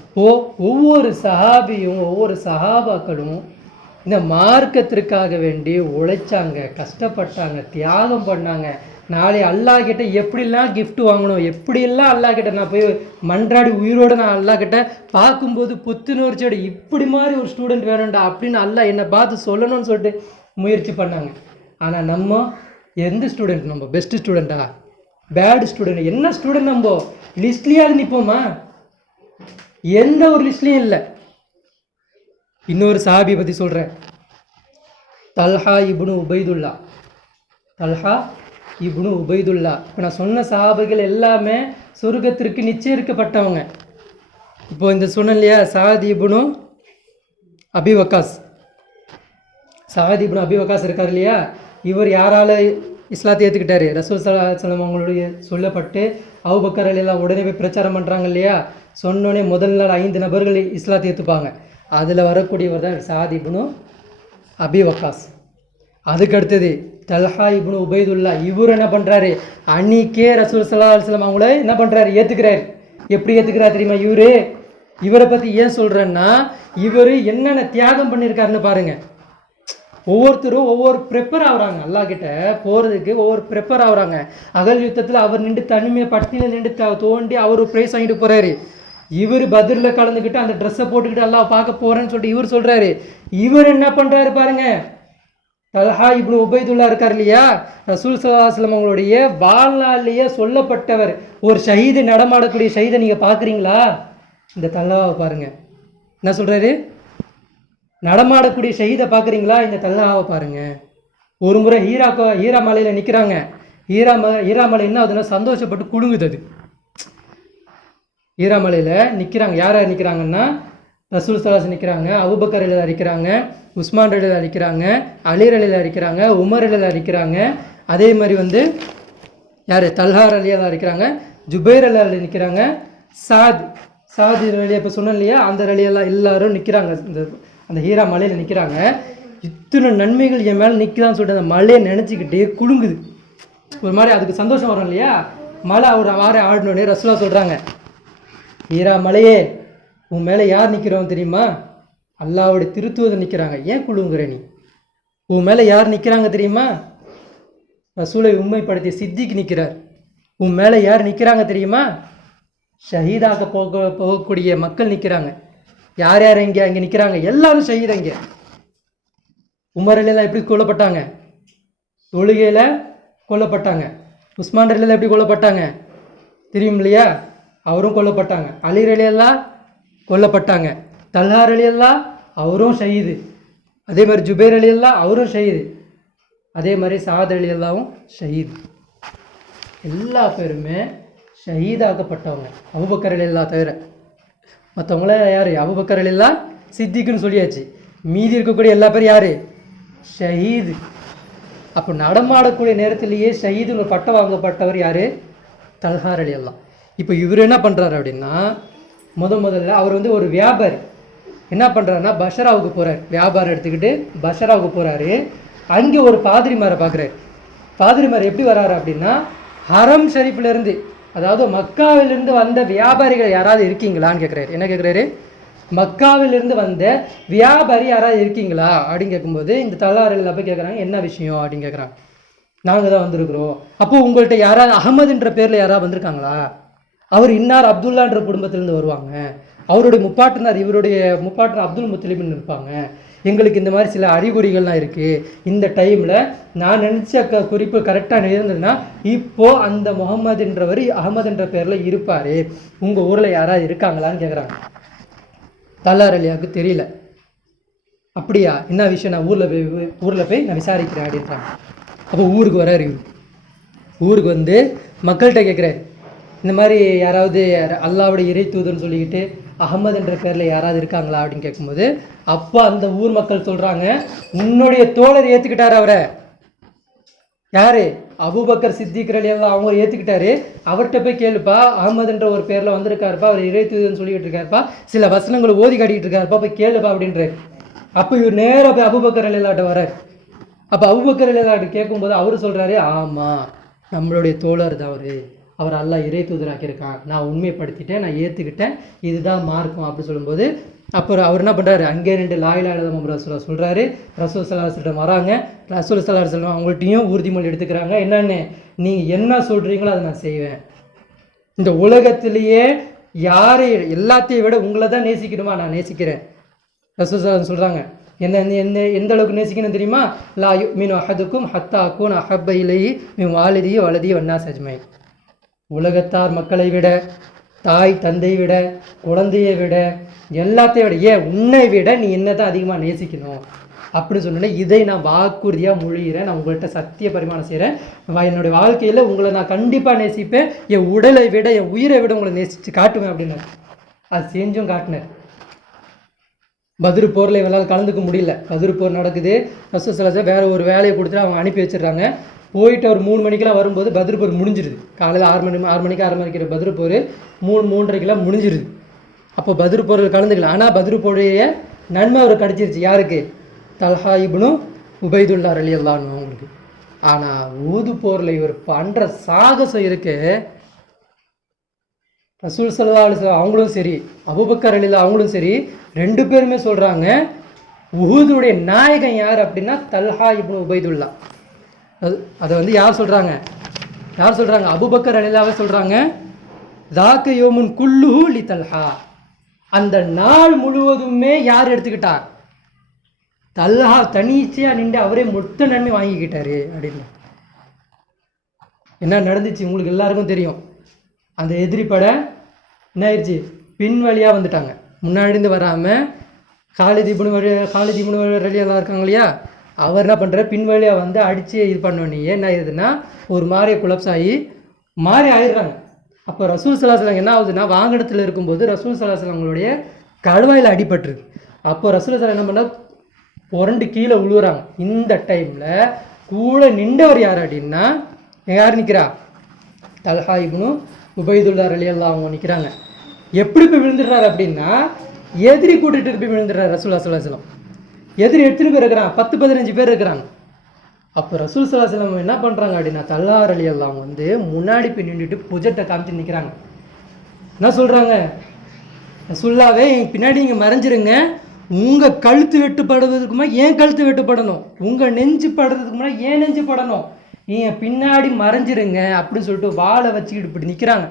அப்போது ஒவ்வொரு சஹாபியும் ஒவ்வொரு சஹாபாக்களும் இந்த மார்க்கத்திற்காக வேண்டி உழைச்சாங்க, கஷ்டப்பட்டாங்க, தியாகம் பண்ணாங்க. நாளை அல்லாஹ் கிட்ட எப்படிலாம் கிஃப்ட் வாங்கணும், எப்படியெல்லாம் அல்லாஹ் கிட்ட நான் போய் மன்றாடி உயிரோடு நான் அல்லாஹ் கிட்ட பார்க்கும்போது புத்துணர்ச்சியோட இப்படி மாதிரி ஒரு ஸ்டூடெண்ட் வேணும்டா அப்படின்னு அல்லாஹ் என்னை பார்த்து சொல்லணும்னு சொல்லிட்டு முயற்சி பண்ணாங்க. ஆனால் நம்ம எந்த ஸ்டூடெண்ட், நம்ம பெஸ்ட் ஸ்டூடெண்ட்டா பேட் ஸ்டூடெண்ட், என்ன ஸ்டூடெண்ட் நம்ம லிஸ்ட்லேயாவது நிற்போமா? எந்த ஒரு லிஸ்ட்லேயும் இல்லை. இன்னொரு சஹாபியை பற்றி சொல்கிறேன், தல்ஹா இப்னு உபைதுல்லா. தல்ஹா இப்னு உபைதுல்லா. இப்போ நான் சொன்ன சஹாபிகள் எல்லாமே சொர்க்கத்திற்கு நிச்சயிக்கப்பட்டவங்க. இப்போ இந்த சொன்ன இல்லையா சாத் இப்னு அபி வக்காஸ், சாத் இப்னு அபி வக்காஸ் இருக்கார் இல்லையா, இவர் யாரால் இஸ்லாத்தை ஏற்றுக்கிட்டாரு? ரசூல் ஸல்லல்லாஹு அலைஹி வஸல்லம் அவங்களுடைய சொல்லப்பட்டு அபூபக்கர் எல்லாம் உடனே போய் பிரச்சாரம் பண்ணுறாங்க இல்லையா, சொன்னோடனே முதல் நாள் 5 நபர்கள் இஸ்லாத்தை ஏற்றுப்பாங்க. அதில் வரக்கூடியவர் தான் சாத் இப்னு அபி வக்காஸ். அதுக்கு அடுத்தது தல்ஹா இப்னு உபைதுல்லா. இவர் என்ன பண்ணுறாரு, அன்னிக்கே ரசூல் ஸல்லல்லாஹு அலைஹி வஸல்லம் அவங்கள என்ன பண்ணுறாரு, ஏற்றுக்கிறார். எப்படி ஏற்றுக்கிறார் தெரியுமா? இவரை பற்றி ஏன் சொல்கிறேன்னா, இவர் என்னென்ன தியாகம் பண்ணியிருக்காருன்னு பாருங்கள். ஒவ்வொருத்தரும் ஒவ்வொரு ப்ரிப்பேர் ஆகுறாங்க, அல்லாஹ் கிட்ட போகிறதுக்கு ஒவ்வொரு ப்ரிப்பேர் ஆகுறாங்க. அகல் யுத்தத்தில் அவர் நின்று தனிமையை பட்டினியில் நின்று தோண்டி அவர் ப்ரைஸ் வாங்கிட்டு போகிறாரு. இவர் பதிரில் கலந்துக்கிட்டு அந்த ட்ரெஸ்ஸை போட்டுக்கிட்டு அல்லாஹ் பார்க்க போகிறேன்னு சொல்லிட்டு இவர் சொல்கிறாரு. இவர் என்ன பண்ணுறாரு பாருங்க, தல்ஹா இப்னு உபைதுல்லா இருக்கார் இல்லையா, ரசூல் ஸல்லல்லாஹு அலைஹி வஸல்லம் அவங்களுடைய வாழ்நாளிலேயே சொல்லப்பட்டவர். ஒரு ஷஹீது, நடமாடக்கூடிய ஷஹீதை நீங்கள் பார்க்குறீங்களா? இந்த தல்ஹாவை பாருங்க. என்ன சொல்கிறாரு, நடமாடக்கூடிய ஷஹீதை பார்க்குறீங்களா? இந்த தல்ஹாவை பாருங்க. ஒரு முறை ஹீரா மலையில் நிற்கிறாங்க. ஹீரா மலை என்ன ஆகுதுன்னா சந்தோஷப்பட்டு குலுங்குது. அது ஹீரா மலையில் நிற்கிறாங்க. யார் யார் நிற்கிறாங்கன்னா, ரசூல் ஸல்லல்லாஹு அலைஹி வஸல்லம் நிற்கிறாங்க, அபூபக்கர் ரலியல்லாஹு நிற்கிறாங்க, உஸ்மான் ரலியல்லாஹு நிற்கிறாங்க, அலி ரலியல்லாஹு நிற்கிறாங்க, உமர் ரலியல்லாஹு நிற்கிறாங்க. அதே மாதிரி வந்து யார், தல்ஹா ரலியல்லாஹு நிற்கிறாங்க, ஜுபைர் ரலியல்லாஹு நிற்கிறாங்க, சாத் ரலியா இப்போ சொன்னேன் இல்லையா, அந்த ரலியல்லாஹு எல்லாரும் நிற்கிறாங்க. அந்த ஹீரா மலையில் நிற்கிறாங்க. இத்தனை நன்மைகள் என் மேலே நிற்கிறான்னு சொல்லிட்டு அந்த மலையை நினச்சிக்கிட்டே குலுங்குது. ஒரு மாதிரி அதுக்கு சந்தோஷம் வரும் இல்லையா. மலை ஒரு வார ஆடினோடனே ரசூலா சொல்கிறாங்க, ஹீரா மலையே உன் மேலே யார் நிற்கிறோம் தெரியுமா? அல்லாஹ்வுடைய திருத்துவதர் நிற்கிறாங்க. ஏன் குழுங்குற நீ? உன் மேலே யார் நிற்கிறாங்க தெரியுமா? ரசூலை உண்மைப்படுத்திய சித்திக் நிற்கிறார். உன் மேலே யார் நிற்கிறாங்க தெரியுமா? ஷஹீதாக போகக்கூடிய மக்கள் நிற்கிறாங்க. யார் யார் அங்கே நிற்கிறாங்க? எல்லாரும் ஷஹீத். அங்கே உமர் ரலியல்லாஹு எப்படி கொல்லப்பட்டாங்க? தொழுகையில் கொல்லப்பட்டாங்க. உஸ்மான் ரலியல்லாஹு எப்படி கொல்லப்பட்டாங்க தெரியும் இல்லையா? அவரும் கொல்லப்பட்டாங்க. அலி ரலியல்லாஹு கொல்லப்பட்டாங்க. தல்ஹா ரலியல்லாஹு அவரும் ஷஹீது. அதே மாதிரி ஜுபைர் ரலியல்லாஹு அவரும் ஷஹீது. அதே மாதிரி சாத் ரலியல்லாஹும் ஷஹீது. எல்லா பேருமே ஷஹீதாக்கப்பட்டவங்க, அபூபக்கர் ரலியல்லாஹு தவிர. மற்றவங்கள யார்? அபூபக்கர் ரலியல்லாஹு சித்திக்குன்னு சொல்லியாச்சு. மீதி இருக்கக்கூடிய எல்லா பேரும் யார்? ஷஹீது. அப்போ நடமாடக்கூடிய நேரத்திலேயே ஷஹீதுன்னு பட்டம் வாங்கப்பட்டவர் யார்? தல்ஹா ரலியல்லாஹு. இப்போ இவர் என்ன பண்ணுறாரு அப்படின்னா, முதல்ல அவர் வந்து ஒரு வியாபாரி. என்ன பண்ணுறாருன்னா பஷராவுக்கு போகிறார். வியாபாரம் எடுத்துக்கிட்டு பஷராவுக்கு போகிறாரு. அங்கே ஒரு பாதிரிமாரை பார்க்குறாரு. பாதிரிமார் எப்படி வர்றாரு அப்படின்னா, ஹரம் ஷரீஃப்லேருந்து, அதாவது மக்காவிலிருந்து வந்த வியாபாரிகள் யாராவது இருக்கீங்களான்னு கேட்குறாரு. என்ன கேட்குறாரு? மக்காவிலிருந்து வந்த வியாபாரி யாராவது இருக்கீங்களா அப்படின்னு கேட்கும்போது இந்த தல்லாரில் போய் கேட்குறாங்க, என்ன விஷயம் அப்படின்னு கேட்குறாங்க. நாங்கள் தான் வந்திருக்கிறோம். அப்போது உங்கள்கிட்ட யாராவது அகமதுன்ற பேரில் யாராவது வந்திருக்காங்களா? அவர் இன்னார் அப்துல்லான்ற குடும்பத்திலேருந்து வருவாங்க. அவருடைய முப்பாட்டனார், இவருடைய முப்பாட்டனார் அப்துல் முத்தலிப்னு இருப்பாங்க. எங்களுக்கு இந்த மாதிரி சில அறிகுறிகள்லாம் இருக்குது. இந்த டைமில் நான் நினச்ச குறிப்பு கரெக்டாக இருந்ததுன்னா இப்போது அந்த முகமதுன்றவர் அகமதுன்ற பேரில் இருப்பார். உங்கள் ஊரில் யாராவது இருக்காங்களான்னு கேட்குறாங்க. தல்லார் அலியாவுக்கு தெரியல. அப்படியா, என்ன விஷயம்? நான் ஊரில் போய் நான் விசாரிக்கிறேன் அப்படின்றாங்க. அப்போ ஊருக்கு வராரு. ஊருக்கு வந்து மக்கள்கிட்ட கேட்குறாரு, இந்த மாதிரி யாராவது அல்லாவுடைய இறை தூதர்னு சொல்லிக்கிட்டு அகமதுன்ற பேரில் யாராவது இருக்காங்களா அப்படின்னு கேட்கும்போது அப்போ அந்த ஊர் மக்கள் சொல்கிறாங்க, உன்னுடைய தோழர் ஏற்றுக்கிட்டார் அவரை. யார்? அபூபக்கர் சித்திக் ரலியல்லாஹு அவங்க ஏற்றுக்கிட்டாரு. அவர்கிட்ட போய் கேளுப்பா, அகமதுன்ற ஒரு பேரில் வந்திருக்காருப்பா, அவர் இறை தூதர்னு சொல்லிக்கிட்டு இருக்காருப்பா, சில வசனங்களை ஓதி காட்டிக்கிட்டு இருக்காருப்பா, போய் கேளுப்பா அப்படின்றாரு. அப்போ இவர் நேராக போய் அபூபக்கர் ரலியல்லாஹு வர்றார். அப்போ அபூபக்கர் ரலியல்லாஹு கேட்கும்போது அவர் சொல்கிறாரு, ஆமாம் நம்மளுடைய தோழர் தான் அவர் அல்லாஹ் இறை தூதராக்கியிருக்கான், நான் உண்மைப்படுத்திட்டேன், நான் ஏற்றுக்கிட்டேன், இதுதான் மார்க்கம் அப்படி சொல்லும்போது அப்புறம் அவர் என்ன பண்ணுறாரு, அங்கே 2 லா இலாஹ இல்லல்லாஹ் முஹம்மது ரசூலுல்லாஹ் சொல்கிறாரு. ரசூல் ஸல்லல்லாஹு அலைஹி வஸல்லம் வராங்க. ரசூல் ஸல்லல்லாஹு அலைஹி வஸல்லம் அவங்கள்ட்டையும் உறுதிமொழி எடுத்துக்கிறாங்க. என்னென்னு, நீங்கள் என்ன சொல்கிறீங்களோ அதை நான் செய்வேன். இந்த உலகத்திலேயே யாரை எல்லாத்தையும் விட உங்களை தான் நேசிக்கணுமா, நான் நேசிக்கிறேன். ரசூல் ஸல்லல்லாஹு அலைஹி வஸல்லம் சொல்கிறாங்க, எந்த அளவுக்கு நேசிக்கணும் தெரியுமா, லா யுமினு அஹதுக்கும் ஹத்தா அகூன அஹப்ப இலைஹி மின் வாலிதிஹி வலதிஹி வன்னாஸ் அஜ்மஈன். உலகத்தார் மக்களை விட, தாய் தந்தை விட, குழந்தையை விட, எல்லாத்தையும் விட, ஏன் உன்னை விட நீ என்ன தான் அதிகமாக நேசிக்கணும் அப்படின்னு சொன்னோன்னே, இதை நான் வாக்குறுதியாக மொழிகிறேன், நான் உங்கள்கிட்ட சத்திய பரிமாணம் செய்கிறேன், என்னுடைய வாழ்க்கையில் உங்களை நான் கண்டிப்பாக நேசிப்பேன், என் உடலை விட என் உயிரை விட உங்களை நேசித்து காட்டுவேன் அப்படின்னு. அது செஞ்சும் காட்டினேன். பத்ர் போரில் இவனால் கலந்துக்க முடியல. பத்ர் போர் நடக்குது. ரசூல் ஸல்லல்லாஹு அலைஹி வஸல்லம் வேறு ஒரு வேலையை கொடுத்துட்டு அவங்க அனுப்பி வச்சிடுறாங்க. போயிட்டு ஒரு 3 மணிக்கெலாம் வரும்போது பத்ர் போர் முடிஞ்சிருது. காலையில் 6 மணிக்கு ஆரம்பிக்கிற பத்ர் போர் 3:30 முடிஞ்சிருது. அப்போ பத்ர் போரில் கலந்துக்கலாம். ஆனால் பத்ர் போருடைய நன்மை அவர் கிடச்சிருச்சு. யாருக்கு? தல்ஹா இப்னு உபைதுல்லா ரலியல்லாஹு அன்ஹு அவங்களுக்கு. ஆனால் ஊது போரில் இவர் பண்ணுற சாகசம் இருக்கு. ரசூல் ஸல்லல்லாஹு அலைஹி வஸல்லம் அவங்களும் சரி, அபூபக்கர் ரலியல்லாஹு அவங்களும் சரி, 2 பேருமே சொல்கிறாங்க, உஹுதுடைய நாயகன் யார் அப்படின்னா தல்ஹா இப்னு உபைதுல்லா. அதை யார் சொல்கிறாங்க? அபூபக்கர் ரலியல்லாஹு சொல்கிறாங்க, தாக்க யோமுன் குல்லுஹு லி தல்ஹா. அந்த நாள் முழுவதுமே யார் எடுத்துக்கிட்டா? தல்ஹா தனிச்சையாக நின்று அவரே மொத்த நன்மை வாங்கிக்கிட்டாரு அப்படின்னு. என்ன நடந்துச்சு உங்களுக்கு எல்லாருக்கும் தெரியும். அந்த எதிரி படை என்ன ஆயிடுச்சு, பின் வழியாக வந்துட்டாங்க. முன்னாடி இருந்து வராமல் காலித் இப்னு ரலியல்லாஹு இருக்காங்க இல்லையா, அவர் என்ன பண்ணுறாரு, பின் வழியாக வந்து அடித்து இது பண்ணோன்னே என்ன ஆயிடுதுன்னா, ஒரு மாதிரியை குலப்ஸாகி மாறி ஆயிடுறாங்க. அப்போ ரசூல் ஸல்லல்லாஹு அலைஹி வஸல்லம் என்ன ஆகுதுன்னா, வாகனத்தில் இருக்கும்போது ரசூல் ஸல்லல்லாஹு அலைஹி வஸல்லம் அவங்களுடைய கழுவாயில் அடிபட்டுருக்கு. அப்போ ரசூல் ஸல்லல்லாஹு என்ன பண்ணால் புரண்டு கீழே விழுவுறாங்க. இந்த டைமில் கூட நின்றவர் யார் அப்படின்னா, யார் நிற்கிறா? தல்ஹா இப்னு உபைதுல்லா ரலியல்லாஹு அவங்க நிற்கிறாங்க. எப்படி போய் விழுந்துடுறாரு அப்படின்னா, எதிரி கூட்டிகிட்டு போய் விழுந்துடுறாரு ரசூலுல்லாஹி ஸல்லல்லாஹு அலைஹி வஸல்லம். எதிரி எத்தனை பேர் இருக்கிறாங்க? 10-15 பேர் இருக்கிறாங்க. அப்போ ரசூல் ஸல்லல்லாஹு அலைஹி வஸல்லம் என்ன பண்ணுறாங்க அப்படின்னா, தல்ஹா ரலியல்லாஹு அவங்க வந்து முன்னாடி போய் நின்றுட்டு புஜட்டை காமிச்சு நிற்கிறாங்க. என்ன சொல்கிறாங்க? ரசூலுல்லாவே பின்னாடி இங்கே மறைஞ்சிருங்க, உங்கள் கழுத்து வெட்டுப்படுவதுக்கு முன்னாடி ஏன் கழுத்து வெட்டுப்படணும், உங்கள் நெஞ்சு படுறதுக்கு முன்னாடி ஏன் நெஞ்சு படணும், நீங்கள் பின்னாடி மறைஞ்சிருங்க அப்படின்னு சொல்லிட்டு வாழை வச்சுக்கிட்டு இப்படி நிற்கிறாங்க.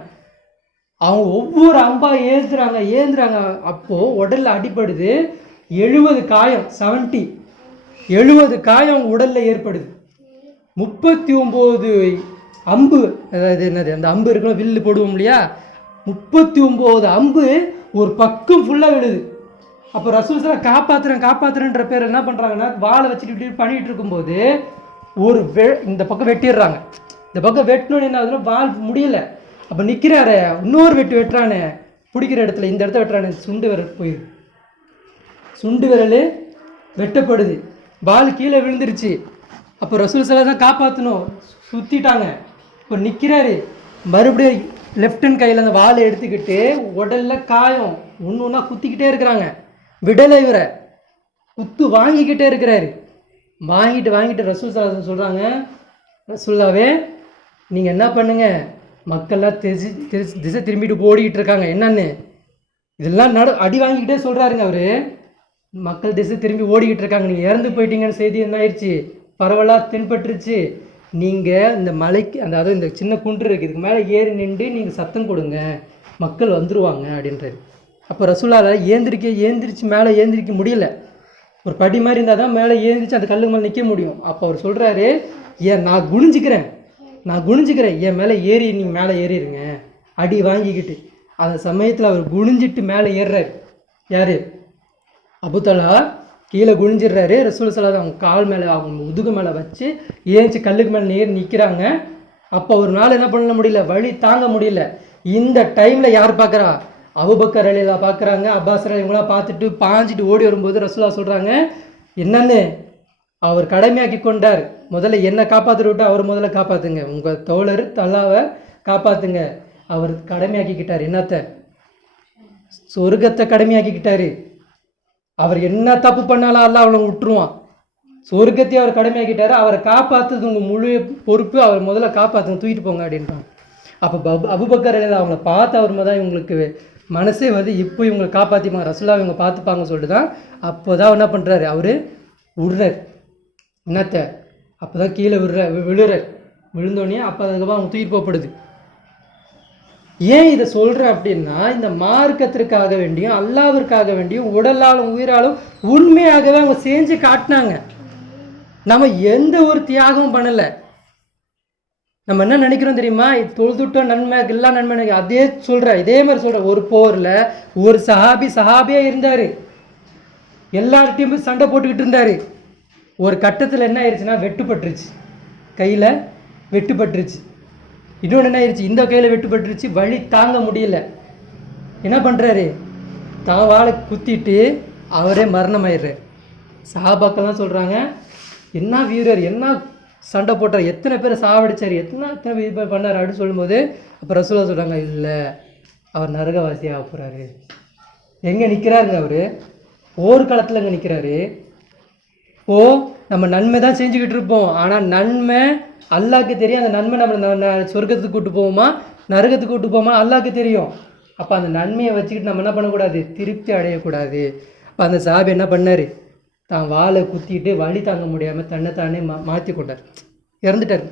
அவங்க ஒவ்வொரு அம்பா ஏந்துறாங்க. அப்போது உடலில் அடிப்படுது. 70 காயம், 70 காயம் அவங்க உடலில் ஏற்படுது. 39 அம்பு, அதாவது என்னது அந்த அம்பு இருக்கணும், வில்லு போடுவோம் இல்லையா, 39 அம்பு ஒரு பக்கம் ஃபுல்லாக விழுது. அப்போ ரசூல் ஸல்லல்லாஹு காப்பாற்றுறேன்ற பேர் என்ன பண்ணுறாங்கன்னா, வாழை வச்சுட்டு இப்படி பண்ணிகிட்டு இருக்கும்போது ஒரு இந்த பக்கம் வெட்டிடுறாங்க. இந்த பக்கம் வெட்டணுன்னு என்ன ஆகுதுன்னா, வால் முடியல. அப்போ நிற்கிறாரு, இன்னொரு வெட்டுறானே, பிடிக்கிற இடத்துல இந்த இடத்த வெட்டுறானே, சுண்டு விரல் போயிடுது. சுண்டு விரல் வெட்டப்படுது, வால் கீழே விழுந்துருச்சு. அப்போ ரசூல் ஸல்லல்லாஹு தான் காப்பாற்றணும், சுற்றிட்டாங்க. இப்போ நிற்கிறாரு, மறுபடியும் லெஃப்ட் ஹேண்ட் கையில் அந்த வாழை எடுத்துக்கிட்டு உடலில் காயம் ஒன்று ஒன்றா குத்திக்கிட்டே இருக்கிறாங்க. விடலை இவரை குத்து வாங்கிக்கிட்டே இருக்கிறாரு. வாங்கிட்டு ரசூல் ஸல்லல்லாஹு அலைஹி சொல்கிறாங்க, ரசூலுல்லாவே நீங்கள் என்ன பண்ணுங்க, மக்கள்லாம் திசை திரும்பிட்டு ஓடிக்கிட்டு இருக்காங்க. என்னன்னு இதெல்லாம் அடி வாங்கிக்கிட்டே சொல்கிறாருங்க அவர். மக்கள் திசை திரும்பி ஓடிக்கிட்டு இருக்காங்க, நீங்கள் இறந்து போயிட்டீங்கன்னு செய்தி என்ன ஆயிடுச்சு, பரவலாக தென்பட்டுருச்சு. நீங்கள் இந்த மலைக்கு அதாவது இந்த சின்ன குன்று இருக்குது, இதுக்கு மேலே ஏறி நின்று நீங்கள் சத்தம் கொடுங்க, மக்கள் வந்துடுவாங்க அப்படின்றாரு. அப்போ ரசூலுல்லாஹ் ஏந்திரிச்சு மேலே ஏந்திரிக்க முடியல. ஒரு படி மாதிரி இருந்தால் தான் மேலே ஏந்திரிச்சு அந்த கல்லுக்கு மேலே நிற்க முடியும். அப்போ அவர் சொல்கிறாரு, நான் குனிஞ்சிக்கிறேன், என் மேலே ஏறி நீங்கள் மேலே ஏறிடுங்க அடி வாங்கிக்கிட்டு. அந்த சமயத்தில் அவர் குனிஞ்சிட்டு மேலே ஏறுறாரு. யார்? அபூதல்ஹா கீழே குனிஞ்சிடுறாரு. ரசூல் ஸல்லல்லாஹு அவங்க கால் மேலே அவங்க முதுகு மேலே வச்சு ஏஞ்சி கல்லுக்கு மேலே ஏறி நிற்கிறாங்க. அப்போ ஒரு நாள் என்ன பண்ண முடியல, வழி தாங்க முடியல. இந்த டைமில் யார் பார்க்குறா? அபூபக்கர் ரலியல்லாஹு பார்க்குறாங்க. அப்பாஸ் இவங்களாம் பார்த்துட்டு பாஞ்சிட்டு ஓடி வரும்போது ரசூலுல்லாஹ் சொல்கிறாங்க, என்னன்னு அவர் கடமையாக்கி கொண்டார், முதல்ல என்னை காப்பாற்ற விட்டு அவர் முதல்ல காப்பாற்றுங்க, உங்கள் தோழர் அல்லாவை காப்பாற்றுங்க. அவர் கடமையாக்கிக்கிட்டார் என்னத்தை? சொர்க்கத்தை கடமையாக்கிக்கிட்டாரு. அவர் என்ன தப்பு பண்ணாலும் அல்லாஹ் அவனை விட்டுருவான். சொர்க்கத்தையும் அவர் கடமையாக்கிட்டாரு. அவரை காப்பாற்றுறது உங்கள் முழு பொறுப்பு. அவர் முதல்ல காப்பாற்றுங்க, தூக்கிட்டு போங்க அப்படின்றான். அப்போ அபூபக்கர் அவங்கள பார்த்து அவர் தான் இவங்களுக்கு மனசே வந்து இப்போ இவங்களை காப்பாற்றிப்பாங்க, ரசூலா இவங்க பார்த்துப்பாங்க சொல்லிட்டு தான் அப்போ தான் என்ன பண்ணுறாரு, அவர் விடுறார் என்னத்தை, அப்போ தான் கீழே விழுறார். விழுந்தோடனே அப்போ அதுக்கப்புறம் அவங்க தூக்கிட்டு போகப்படுது. ஏன் இதை சொல்கிறேன் அப்படின்னா, இந்த மார்க்கத்திற்காக வேண்டியும் அல்லாவிற்காக வேண்டியும் உடலாலும் உயிராலும் உண்மையாகவே அவங்க செஞ்சு காட்டினாங்க. நம்ம எந்த ஒரு தியாகமும் பண்ணலை. நம்ம என்ன நினைக்கிறோம் தெரியுமா, தொழுதுட்டோம் நன்மை எல்லாம் நன்மை, அதே சொல்கிறேன், இதே மாதிரி சொல்கிறேன். ஒரு போரில் ஒரு சஹாபியாக இருந்தார், எல்லார்ட்டையும் போய் சண்டை போட்டுக்கிட்டு இருந்தார். ஒரு கட்டத்தில் என்ன ஆயிடுச்சுன்னா வெட்டுப்பட்டுருச்சு, கையில் வெட்டுப்பட்டுருச்சு. இன்னொன்று என்ன ஆயிடுச்சு, இந்த கையில் வெட்டுப்பட்டுருச்சு, வலி தாங்க முடியல. என்ன பண்ணுறாரு, தான் வாழை குத்திட்டு அவரே மரணம் ஆயிடுறாரு. சஹாபாக்கெல்லாம் சொல்கிறாங்க, என்ன வீரர், என்ன சண்டை போட்டார், எத்தனை பேரை சாவடிச்சார், எத்தனை பேர் பண்ணார் அப்படின்னு சொல்லும்போது அப்போ ரசூலா சொல்கிறாங்க, இல்லை அவர் நரகவாசியாக போகிறாரு. எங்கே நிற்கிறாருங்க அவர், போர்க்களத்தில் இங்கே நிற்கிறாரு. நம்ம நன்மை தான் செஞ்சுக்கிட்டு இருப்போம், ஆனால் நன்மை அல்லாஹ்க்கு தெரியும். அந்த நன்மை நம்ம சொர்க்கத்துக்கு கூட்டு போவோமா நரகத்துக்கு கூட்டு போவோமா அல்லாஹ்க்கு தெரியும். அப்போ அந்த நன்மையை வச்சுக்கிட்டு நம்ம என்ன பண்ணக்கூடாது, திருப்தி அடையக்கூடாது. அப்போ அந்த சாபி என்ன பண்ணார், தான் வாழை குத்திட்டு வலி தாங்க முடியாமல் தன்னைத்தானே மாற்றி கொண்டார், இறந்துட்டார்,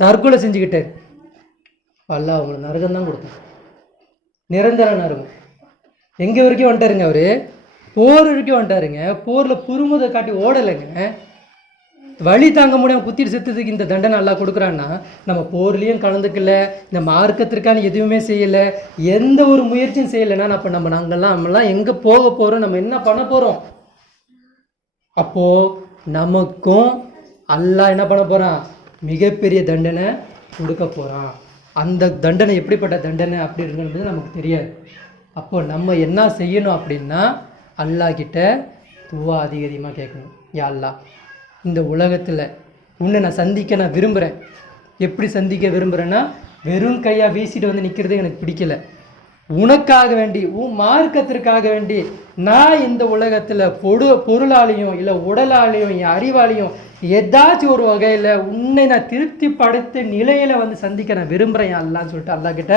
தற்கொலை செஞ்சுக்கிட்டார். அல்லாஹ் அவங்களுக்கு நரகம் தான் கொடுத்தார், நிரந்தர நரகம். எங்கே வரைக்கும் வந்துட்டாருங்க அவர், போர் வரைக்கும் வந்துட்டாருங்க. போரில் புருமுதை காட்டி ஓடலைங்க, வழி தாங்க முடியாமல் குத்திட்டு செத்துறதுக்கு இந்த தண்டனை எல்லாம் கொடுக்குறான்னா, நம்ம போர்லேயும் கலந்துக்கல, இந்த மார்க்கத்திற்கான எதுவுமே செய்யலை, எந்த ஒரு முயற்சியும் செய்யலைன்னா அப்போ நம்மளாம் எங்கே போக போகிறோம், நம்ம என்ன பண்ண போகிறோம்? அப்போது நமக்கும் அல்லாஹ் என்ன பண்ண போகிறான், மிகப்பெரிய தண்டனை கொடுக்க போகிறான். அந்த தண்டனை எப்படிப்பட்ட தண்டனை அப்படி இருக்குன்றது நமக்கு தெரியாது. அப்போது நம்ம என்ன செய்யணும் அப்படின்னா, அல்லாஹ் கிட்ட துவா அதிகமாக கேட்கணும். யா அல்லாஹ், இந்த உலகத்தில் உன்னை நான் சந்திக்க நான் விரும்புகிறேன். எப்படி சந்திக்க விரும்புகிறேன்னா, வெறும் கையாக வீசிட்டு வந்து நிற்கிறது எனக்கு பிடிக்கல. உனக்காக வேண்டி, உன் மார்க்கத்திற்காக வேண்டி நான் இந்த உலகத்தில் பொருளாலையும் இல்லை உடலாலையும் என் அறிவாலையும் ஏதாச்சும் ஒரு வகையில் உன்னை நான் திருப்தி படுத்த நிலையில் வந்து சந்திக்க நான் விரும்புகிறேன் அல்லான்னு சொல்லிட்டு அல்லாஹ் கிட்ட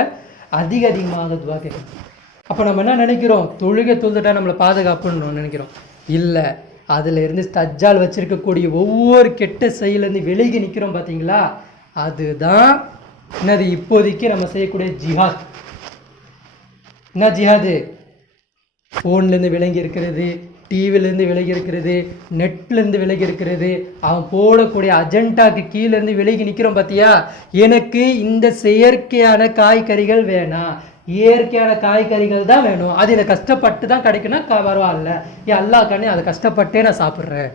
அதிகமாக துவா கேட்கணும். அப்போ நம்ம என்ன நினைக்கிறோம், தொழுதுட்டா நம்மளை பாதுகாப்புன்னு நினைக்கிறோம். இல்லை, அதில் இருந்து தஜ்ஜால் வச்சுருக்கக்கூடிய ஒவ்வொரு கெட்ட செயலேருந்து விலகி நிற்கிறோம் பார்த்தீங்களா, அதுதான் என்னது இப்போதைக்கு நம்ம செய்யக்கூடிய ஜிஹாத். என்ன ஜிஹாது? ஃபோன்லேருந்து விலகி இருக்கிறது, டிவிலேருந்து விலகி இருக்கிறது, நெட்லேருந்து விலகி இருக்கிறது, அவன் போடக்கூடிய அஜெண்டாக்கு கீழேருந்து விலகி நிற்கிறோம் பார்த்தியா. எனக்கு இந்த செயற்கையான காய்கறிகள் வேணாம், இயற்கையான காய்கறிகள் தான் வேணும், அது எனக்கு கஷ்டப்பட்டு தான் கிடைக்குன்னா பரவாயில்ல, ஏன் அல்லாஹ்க்கானே அதை கஷ்டப்பட்டே நான் சாப்பிட்றேன்.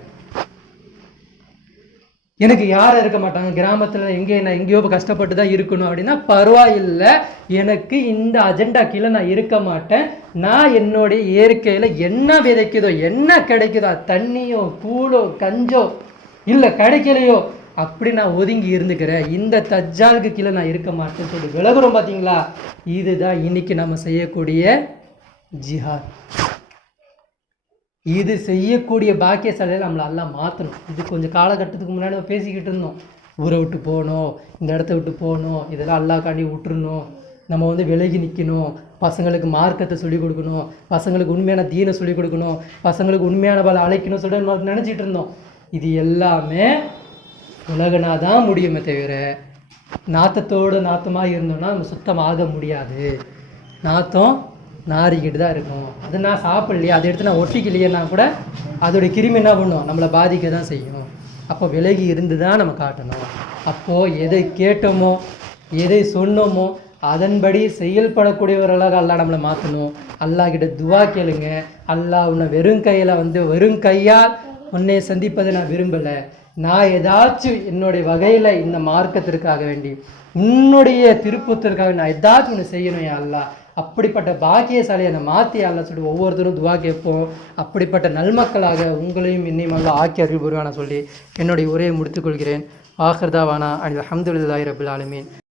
எனக்கு யாரும் இருக்க மாட்டாங்க கிராமத்தில், நான் எங்கேயோ கஷ்டப்பட்டு தான் இருக்கணும் அப்படின்னா பரவாயில்லை, எனக்கு இந்த அஜெண்டா கீழே நான் இருக்க மாட்டேன். நான் என்னுடைய இயற்கையில் என்ன விதைக்குதோ என்ன கிடைக்குதோ, தண்ணியோ கூழோ கஞ்சோ இல்லை கிடைக்கலையோ அப்படி நான் ஒதுங்கி இருந்துக்கிறேன், இந்த தஜ்ஜாலுக்கு கீழே நான் இருக்க மாட்டேன்னு சொல்லி விலகுறோம் பார்த்தீங்களா. இதுதான் இன்னைக்கு நம்ம செய்யக்கூடிய ஜிஹாத். இது செய்யக்கூடிய பாக்கியசாலையை நம்மளை எல்லாம் மாற்றணும். இது கொஞ்சம் காலகட்டத்துக்கு முன்னாடி நம்ம பேசிக்கிட்டு இருந்தோம், ஊரை விட்டு போகணும், இந்த இடத்த விட்டு போகணும், இதெல்லாம் அல்லாஹ்க்காண்டி விட்டுறணும், நம்ம வந்து விலகி நிற்கணும், பசங்களுக்கு மார்க்கத்தை சொல்லிக் கொடுக்கணும், பசங்களுக்கு உண்மையான தீனை சொல்லிக் கொடுக்கணும், பசங்களுக்கு உண்மையான பல அழைக்கணும் சொல்லிட்டு நம்ம நினச்சிட்டு இருந்தோம். இது எல்லாமே உலகனா தான் முடியுமே தவிர நாத்தத்தோடு நாத்தமாக இருந்தோம்னா நம்ம சுத்தமாக முடியாது. நாத்தம் நாரிக்கிட்டு தான் இருக்கும். அது நான் சாப்பிட்லையே, அதை எடுத்து நான் ஒட்டிக்கலையேன்னா கூட அதோடைய கிருமி என்ன பண்ணும், நம்மளை பாதிக்க தான் செய்யும். அப்போ விலகி இருந்து தான் நம்ம காட்டணும். அப்போது எதை கேட்டோமோ எதை சொன்னோமோ அதன்படி செயல்படக்கூடியவர்களாக அல்லாஹ் நம்மளை மாற்றணும். அல்லாஹ் கிட்ட துவா கேளுங்க, அல்லாஹ் உன்னை வெறும் கையால் உன்னை சந்திப்பதை நான் விரும்பலை, நான் ஏதாச்சும் என்னுடைய வகையில் இந்த மார்க்கத்திற்காக வேண்டி உன்னுடைய திருப்பத்திற்காக நான் ஏதாச்சும் ஒன்று செய்யணும் யா அல்லாஹ், அப்படிப்பட்ட பாக்கியசாலியை என்னை மாற்றி அல்ல சொல்லி ஒவ்வொருத்தரும் துவா கேட்போம். அப்படிப்பட்ட நல்மக்களாக உங்களையும் இன்னும் நல்லா ஆக்கி அருள் புரிவான சொல்லி என்னுடைய உரையை முடித்துக்கொள்கிறேன். ஆஹிர் தாவானா அல்ஹம்துலில்லாஹி ரப்பில் ஆலமீன்.